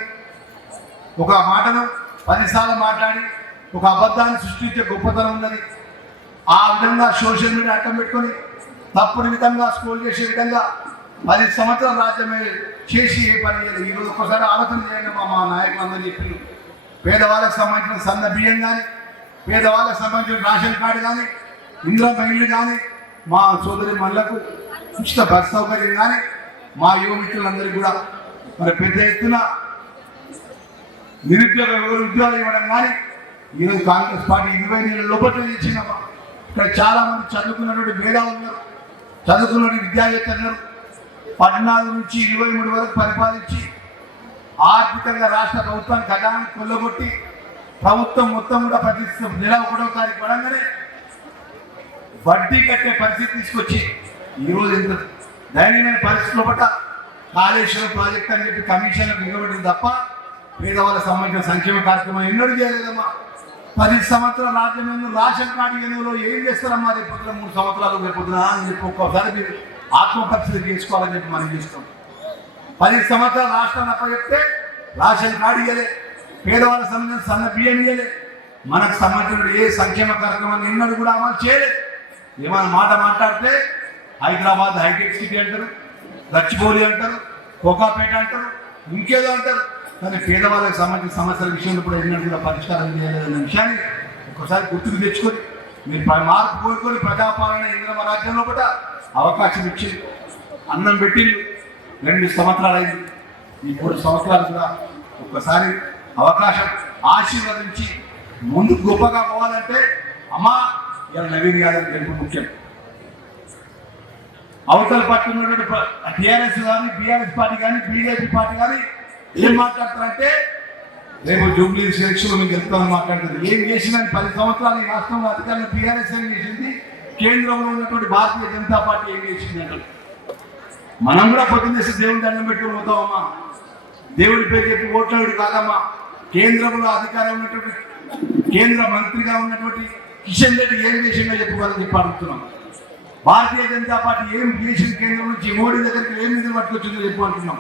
ఒక మాటను 10 సార్లు మాట్లాడి ఒక అబద్ధాన్ని సృష్టించే గొప్పతనం ఉన్నది. ఆ విధంగా సోషల్ మీడియా అడ్డం పెట్టుకొని తప్పుడు విధంగా స్క్రోల్ చేసే విధంగా 10 సంవత్సరాల రాజ్యమే చేసి ఏ పని చేయాలి. ఈరోజు ఒక్కసారి ఆలోచన చేయండి. మా నాయకులందరూ చెప్పి పేదవాళ్ళకి సంబంధించిన సన్న బియ్యం కానీ, పేదవాళ్ళకి సంబంధించిన రేషన్ కార్డు కానీ, ఇందిరా ఇల్లు కానీ, మా సోదరి మళ్ళకు ఉచిత బస్ సౌకర్యం కానీ, మా యువ మిత్రులందరికీ కూడా మరి పెద్ద ఎత్తున నిరుద్యోగ ఉద్యోగాలు ఇవ్వడం కానీ ఈరోజు కాంగ్రెస్ పార్టీ 20 నెలల లోపల చేసినామా. ఇక్కడ చాలా మంది చదువుకున్నటువంటి మేధావులు ఉన్నారు, చదువుకున్నటువంటి విద్యావేత్తలు ఉన్నారు. 14 నుంచి 23 వరకు పరిపాలించి ఆర్థికంగా రాష్ట్ర ప్రభుత్వాన్ని ఖజానాన్ని కొల్లగొట్టి ప్రభుత్వం మొత్తం కూడా ప్రతి నెల 1వ తారీఖు పడంగానే వడ్డీ కట్టే పరిస్థితి తీసుకొచ్చి ఈరోజు ఎంత దయనీయమైన పరిస్థితుల్లో పట్ల కాళేశ్వరం ప్రాజెక్ట్ అని చెప్పి కమిషన్లకు నిలబడింది తప్ప పేదవాళ్ళకి సంబంధించిన సంక్షేమ కార్యక్రమం ఎన్నడూ చేయలేదమ్మా. 10 సంవత్సరాల రాజ్యాంగంలో రేషన్ కార్డు ఎన్నికలో ఏం చేస్తారమ్మా రేపు 3 సంవత్సరాలు రేపొద్దున అని చెప్పి ఒక్కోసారి మీరు ఆత్మపరిస్థితి చేసుకోవాలని చెప్పి మనం చేస్తాం. 10 సంవత్సరాల రాష్ట్రాన్ని అప్పచెప్తే రేషన్ కార్డు ఇవ్వలే, పేదవాళ్ళకి సంబంధించిన సన్న బియ్యం ఇవ్వలే, మనకు సంబంధించిన ఏ సంక్షేమ కార్యక్రమాన్ని ఎన్నడూ కూడా అమలు చేయలేదు. ఏమైనా మాట మాట్లాడితే హైదరాబాద్ హైటెక్ సిటీ అంటారు, గచ్చిబౌలి అంటారు, కోకాపేట అంటారు, ఇంకేదో అంటారు. కానీ పేదవాళ్ళకి సంబంధించిన సమస్యల విషయంలో కూడా ఎన్నడూ కూడా పరిష్కారం చేయలేదన్న విషయాన్ని ఒకసారి గుర్తుకు తెచ్చుకొని మీరు మార్పు కోరుకొని ప్రజాపాలన ఇంద్రమ రాజ్యంలో కూడా అవకాశం ఇచ్చి అన్నం పెట్టి 2 సంవత్సరాలు అయింది. ఈ 3 సంవత్సరాలు కూడా ఒక్కసారి అవకాశం ఆశీర్వదించి ముందుకు గొప్పగా పోవాలంటే అమ్మా ఇలా నవీన్ యాదవ్ గెలుపు ముఖ్యం. అవతల పార్టీ ఉన్నటువంటి టీఆర్ఎస్ కానీ, బీఆర్ఎస్ పార్టీ కానీ, బీజేపీ పార్టీ కానీ ఏం మాట్లాడతారంటే రేపు జూబ్లీ సెలక్షన్లో మీకు గెలుపుతామని మాట్లాడుతుంది. ఏం చేసిందని 10 సంవత్సరాలు ఈ రాష్ట్రంలో అధికారులు టీఆర్ఎస్ ఏం చేసింది, కేంద్రంలో ఉన్నటువంటి భారతీయ జనతా పార్టీ ఏం చేసింది అంటారు. మనం కూడా పొద్దున్నేసి దేవుని దండం పెట్టుకుని పోతామమ్మా. దేవుడి పేరు చెప్పి ఓట్లాడు కాదమ్మా. కేంద్రంలో అధికారం ఉన్నటువంటి కేంద్ర మంత్రిగా ఉన్నటువంటి కిషన్ రెడ్డి ఏం చేసిందో చెప్పుకోవాలని చెప్పి అడుగుతున్నాం. భారతీయ జనతా పార్టీ ఏం చేసింది, కేంద్రం నుంచి మోడీ దగ్గరికి ఏం నిధులు పట్టుకొచ్చిందో చెప్పు అంటున్నాం.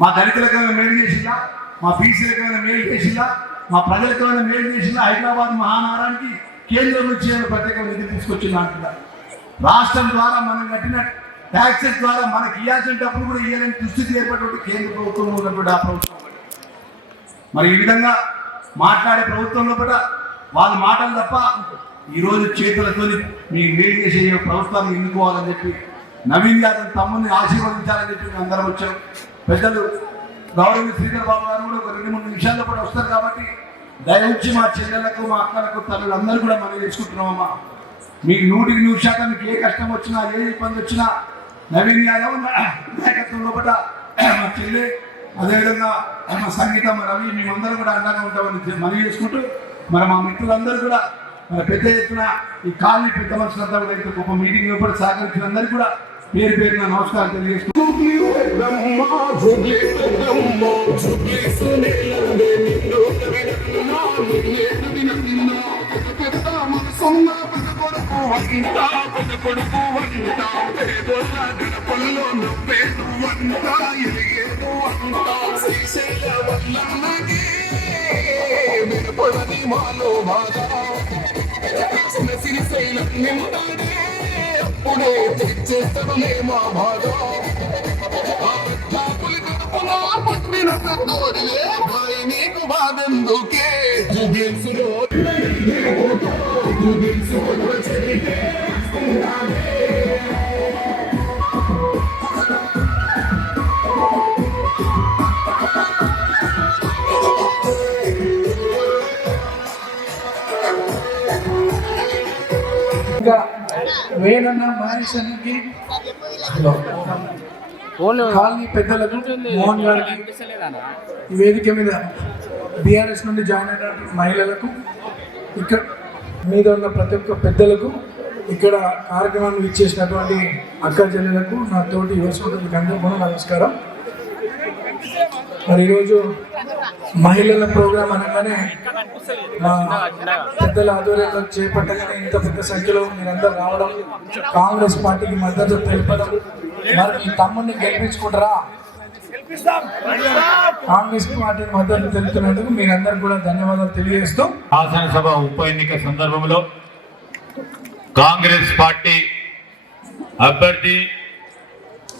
మా దళితులకు ఏమైనా మేలు చేసిందా, మా బీసీలకు ఏమైనా మేలు చేసిందా, మా ప్రజలకు ఏమైనా మేలు చేసిందా, హైదరాబాద్ మహానగరానికి కేంద్రం నుంచి ఏమైనా ప్రత్యేక నిధులు తీసుకొచ్చిందా అంటున్నారు. రాష్ట్రం ద్వారా మనం కట్టిన ట్యాక్సెస్ ద్వారా మనకి ఇవ్వాల్సిన డబ్బులు కూడా ఇవ్వాలని దుస్థితి ఏర్పడినటువంటి కేంద్ర ప్రభుత్వంలో ఉన్నటువంటి ఆ ప్రభుత్వం మరి ఈ విధంగా మాట్లాడే ప్రభుత్వంలో కూడా వాళ్ళ మాటలు తప్ప ఈరోజు చేతులతో మీకు మేలు చేసే ప్రభుత్వాన్ని ఎన్నుకోవాలని చెప్పి నవీన్ యాదవ్ తమ్ముని ఆశీర్వదించాలని చెప్పి అందరం వచ్చాం. పెద్దలు గౌరవ శ్రీధర్ బాబు గారు కూడా ఒక 2-3 నిమిషాల్లో కూడా వస్తారు కాబట్టి దయవుంచి మా చెల్లెలకు మా అక్కలకు తల్లులందరూ కూడా మనం తెచ్చుకుంటున్నామమ్మా. మీకు 100% మీకు ఏ కష్టం వచ్చినా ఏ ఇబ్బంది వచ్చినా నవీన్ యాదవ్ నాయకత్వంలో కూడా మా చెల్లె అదేవిధంగా మా సంగీత మా రవి మేమందరం కూడా అండగా ఉంటామని మనవి చేసుకుంటూ మరి మా మిత్రులందరూ కూడా మరి పెద్ద ఎత్తున ఈ కాలనీ పెద్ద మనుషులంతా కూడా ఇంత గొప్ప మీటింగ్ కూడా సహకరించిన అందరికీ కూడా పేరు పేరున నమస్కారం తెలియజేస్తున్నాను. అప్పుడే తెచ్చేస్తాడులే మా బాధ పట్టిన నీకు బాధెందుకే ఇంకా వేణన్న మహేష్ అన్నకి కాలనీ పెద్దలకు మోహన్ గారికి ఈ వేదిక మీద బీఆర్ఎస్ నుండి జాయిన్ అయిన మహిళలకు ఇక్కడ మీద ఉన్న ప్రతి ఒక్క పెద్దలకు ఇక్కడ కార్యక్రమాన్ని ఇచ్చేసినటువంటి అక్క చెల్లెలకు నా తోటి యువ సోదరులకు అందరూ కూడా నమస్కారం. మరి ఈరోజు మహిళల ప్రోగ్రాం అనగానే మా పెద్దల ఆధ్వర్యంలో చేపట్టగానే ఇంత పెద్ద సంఖ్యలో మీరందరూ రావడం, కాంగ్రెస్ పార్టీకి మద్దతు తెలపడం, మరి మీ తమ్ముడిని గెలిపించుకుంటారా? కాంగ్రెస్ పార్టీకి మద్దతు తెలుపుతున్నందుకు మీరందరూ కూడా ధన్యవాదాలు తెలియజేస్తూ శాసనసభ ఉప ఎన్నిక సందర్భంలో కాంగ్రెస్ పార్టీ అభ్యర్థి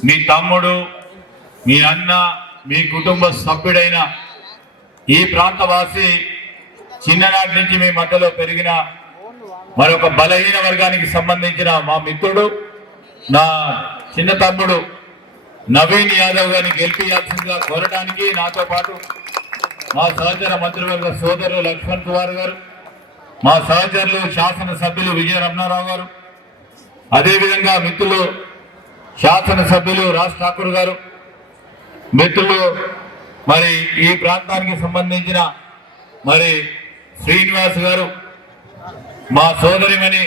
మీ తమ్ముడు, మీ అన్న, మీ కుటుంబ సభ్యుడైన ఈ ప్రాంతవాసి, చిన్ననాటి నుంచి మీ మధ్యలో పెరిగిన మరొక బలహీన వర్గానికి సంబంధించిన మా మిత్రుడు, నా చిన్న తమ్ముడు నవీన్ యాదవ్ గారిని గెలిపించాల్సిందిగా కోరడానికి నాతో పాటు మా సహచర మంత్రివర్గ సోదరులు లక్ష్మణ్ కుమార్ గారు, మా సహచరులు శాసనసభ్యులు విజయ రమణారావు గారు, అదేవిధంగా మిత్రులు శాసనసభ్యులు రాజ్ ఠాకూర్ గారు, మిత్రులు మరి ఈ ప్రాంతానికి సంబంధించిన మరి శ్రీనివాస్ గారు, మా సోదరిమణి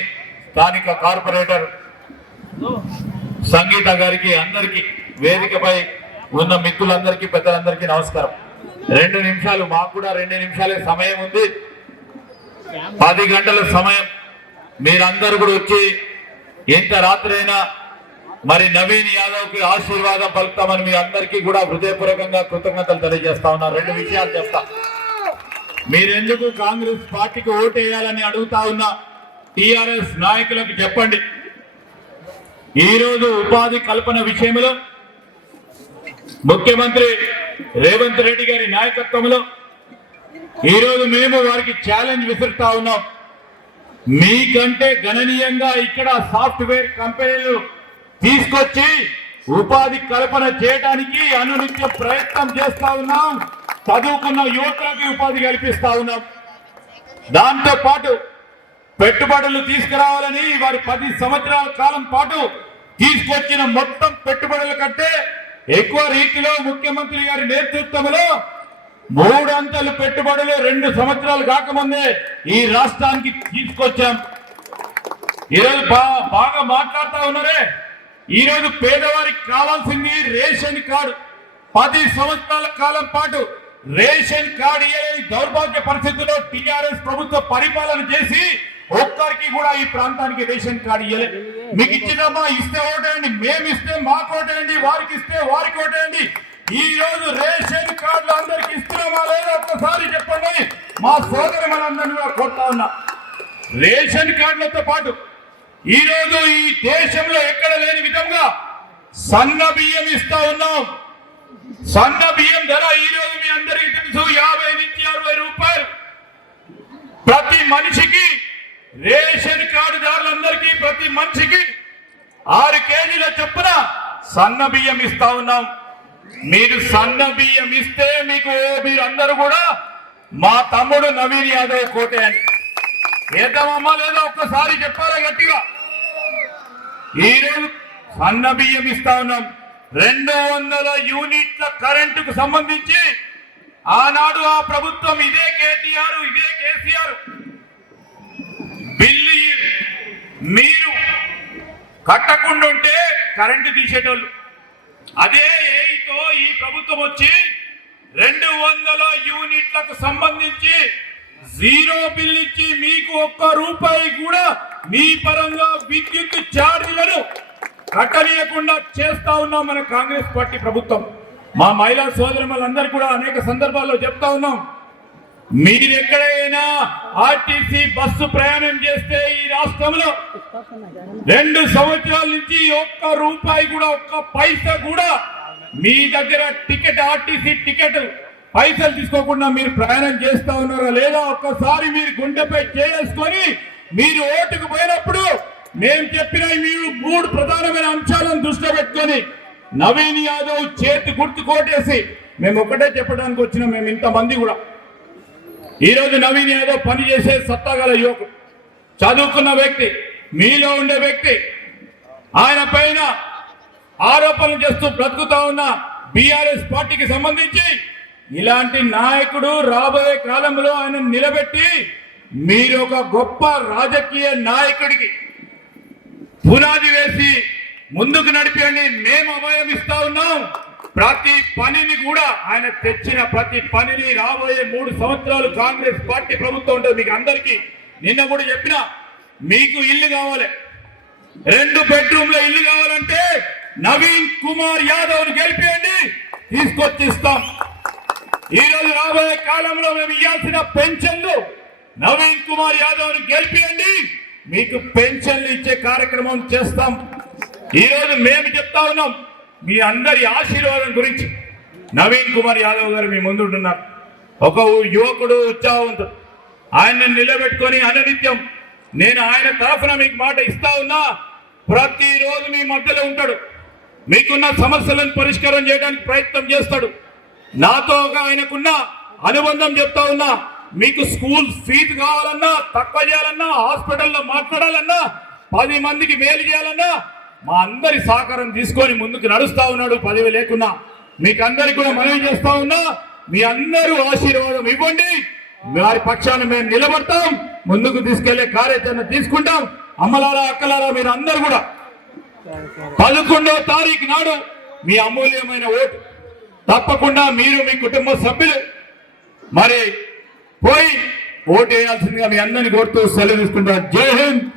స్థానిక కార్పొరేటర్ సంగీత గారికి, అందరికీ వేదికపై ఉన్న మిత్రులందరికీ పెద్దలందరికీ నమస్కారం. 2 నిమిషాలు, మాకు కూడా 2 నిమిషాలే సమయం ఉంది. 10 గంటల సమయం మీరందరూ కూడా వచ్చి ఎంత రాత్రి అయినా మరి నవీన్ యాదవ్ కి ఆశీర్వాదం పలుకుతామని మీ అందరికీ కూడా హృదయపూర్వకంగా కృతజ్ఞతలు తెలియజేస్తా ఉన్నా. 2 విషయాలు చెప్తా. మీరెందుకు కాంగ్రెస్ పార్టీకి ఓటేయాలని అడుగుతా ఉన్నా టిఆర్ఎస్ నాయకులకు చెప్పండి. ఈరోజు ఉపాధి కల్పన విషయంలో ముఖ్యమంత్రి రేవంత్ రెడ్డి గారి నాయకత్వంలో ఈరోజు మేము వారికి ఛాలెంజ్ విసురుతా ఉన్నాం. మీకంటే గణనీయంగా ఇక్కడ సాఫ్ట్వేర్ కంపెనీలు తీసుకొచ్చి ఉపాధి కల్పన చేయడానికి అనునిత్య ప్రయత్నం చేస్తా ఉన్నాం. చదువుకున్న యువకులకి ఉపాధి కల్పిస్తా ఉన్నాం. దాంతో పాటు పెట్టుబడులు తీసుకురావాలని వారి 10 సంవత్సరాల కాలం పాటు తీసుకొచ్చిన మొత్తం పెట్టుబడుల కంటే ఎక్కువ రీతిలో ముఖ్యమంత్రి గారి నేతృత్వంలో 3 అంచెల పెట్టుబడులు 2 సంవత్సరాలు కాకముందే ఈ రాష్ట్రానికి తీసుకొచ్చాం. ఈరోజు బాగా మాట్లాడుతా ఉన్నారే. ఈరోజు పేదవారికి కావాల్సింది రేషన్ కార్డు. 10 సంవత్సరాల కాలం పాటు రేషన్ కార్డు ఇవ్వలేని దౌర్భాగ్య పరిస్థితుల్లో టిఆర్ఎస్ ప్రభుత్వ పరిపాలన చేసి ఒక్కరికి కూడా ఈ ప్రాంతానికి రేషన్ కార్డు ఇవ్వలేదు. మీకు ఇచ్చినమ్మా, ఇస్తే ఓటేయండి, మేము ఇస్తే మాకు ఓటేయండి, వారికి ఇస్తే వారికి ఓటేయండి. ఈ రోజు రేషన్ కార్డులు అందరికి ఇస్తున్నామా లేదా ఒక్కసారి చెప్పండి. మా సోదరి మనందరినీ కూడా కోరుతా ఉన్నా. రేషన్ కార్డులతో పాటు ఈ రోజు ఈ దేశంలో ఎక్కడ లేని విధంగా సన్న బియ్యం ఇస్తా ఉన్నాం. సన్న బియ్యం ధర ఈ రోజు మీ అందరికీ తెలుసు 50 నుంచి 60 రూపాయలు. ప్రతి మనిషికి రేషన్ కార్డుదారులందరికీ ప్రతి మనిషికి 6 కేజీల చొప్పున సన్న బియ్యం ఇస్తా ఉన్నాం. మీరు సన్న బియ్యం ఇస్తే మీరు అందరూ కూడా మా తమ్ముడు నవీన్ యాదవ్ కోటే అని. వేద్దామమ్మా లేదా ఒక్కసారి చెప్పాలా గట్టిగా? ఈరోజు సన్న బియ్యం ఇస్తా ఉన్నాం. 200 యూనిట్ల కరెంటుకు సంబంధించి ఆనాడు ఆ ప్రభుత్వం ఇదే కేటీఆర్ ఇదే కేసీఆర్ బిల్లు మీరు కట్టకుండా ఉంటే కరెంటు తీసేటోళ్ళు. అదే ఏతో ఈ ప్రభుత్వం వచ్చి 200 యూనిట్లకు సంబంధించి 0 బిల్ ఇచ్చి మీకు ₹1 కూడా మీ పరంగా విద్యుత్ ఛార్జీలను కట్టనీయకుండా చేస్తా ఉన్నాం మన కాంగ్రెస్ పార్టీ ప్రభుత్వం. మా మహిళా సోదరులందరూ కూడా అనేక సందర్భాల్లో చెప్తా ఉన్నాం, మీరు ఎక్కడైనా ఆర్టీసీ బస్సు ప్రయాణం చేస్తే ఈ రాష్ట్రంలో 2 సంవత్సరాల నుంచి ₹1 కూడా పైసా కూడా మీ దగ్గర టికెట్ ఆర్టీసీ టికెట్ పైసలు తీసుకోకుండా మీరు ప్రయాణం చేస్తా ఉన్నారా లేదా? ఒక్కసారి మీరు గుండెపై చేసుకొని మీరు ఓటుకు పోయినప్పుడు మేము చెప్పిన మీరు 3 ప్రధానమైన అంశాలను దృష్టిలో పెట్టుకొని నవీన్ యాదవ్ చేతి గుర్తు కోటేసి మేము ఒకటే చెప్పడానికి వచ్చిన మేము ఇంతమంది కూడా ఈరోజు నవీన్ యాదవ్ పనిచేసే సత్తాగల యువకుడు, చదువుకున్న వ్యక్తి, మీలో ఉండే వ్యక్తి. ఆయన పైన ఆరోపణలు చేస్తూ బ్రతుకుతా ఉన్న బీఆర్ఎస్ పార్టీకి సంబంధించి ఇలాంటి నాయకుడు రాబోయే కాలంలో ఆయన నిలబెట్టి మీరు ఒక గొప్ప రాజకీయ నాయకుడికి పునాది వేసి ముందుకు నడిపేయండి. మేము అభయం ఇస్తా ఉన్నాం. ప్రతి పనిని కూడా ఆయన తెచ్చిన ప్రతి పనిని రాబోయే 3 సంవత్సరాలు కాంగ్రెస్ పార్టీ ప్రభుత్వం ఉంటుంది. మీకు అందరికీ నిన్న కూడా చెప్పిన, మీకు ఇల్లు కావాలి, 2 బెడ్రూమ్ల ఇల్లు కావాలంటే నవీన్ కుమార్ యాదవ్ గెలిపేయండి, తీసుకొచ్చి ఇస్తాం. ఈ రోజు రాబోయే కాలంలో మేము ఇవ్వాల్సిన పెన్షన్లు నవీన్ కుమార్ యాదవ్ గెలిపియండి, మీకు పెన్షన్లు ఇచ్చే కార్యక్రమం చేస్తాం. ఈ రోజు మేము చెప్తా ఉన్నాం మీ అందరి ఆశీర్వాదం గురించి. నవీన్ కుమార్ యాదవ్ గారు మీ ముందుంటున్నారు, ఒక యువకుడు, ఉత్సాహవంతుడు. ఆయన నిలబెట్టుకొని అనునిత్యం నేను ఆయన తరఫున మీకు మాట ఇస్తా ఉన్నా, ప్రతిరోజు మీ మధ్యలో ఉంటాడు, మీకున్న సమస్యలను పరిష్కారం చేయడానికి ప్రయత్నం చేస్తాడు. నాతో ఆయనకున్న అనుబంధం చెప్తా ఉన్నా, మీకు స్కూల్ ఫీజు కావాలన్నా, తక్కువ చేయాలన్నా, హాస్పిటల్లో మాట్లాడాలన్నా, 10 మందికి మేలు చేయాలన్నా మా అందరి సహకారం తీసుకొని ముందుకు నడుస్తా ఉన్నాడు. పదవి లేకున్నా మీకు అందరికి కూడా మనవి చేస్తా ఉన్నా, మీ అందరూ ఆశీర్వాదం ఇవ్వండి. వారి పక్షాన్ని మేము నిలబడతాం, ముందుకు తీసుకెళ్లే కార్యాచరణ తీసుకుంటాం. అమ్మలారా, అక్కలారా, మీరు అందరూ కూడా 11వ తారీఖు నాడు మీ అమూల్యమైన ఓటు తప్పకుండా మీరు మీ కుటుంబ సభ్యులు మరి పోయి ఓటు వేయాల్సిందిగా మీ అందరినీ కోరుతూ సెలవు తీసుకుంటారు. జై హింద్.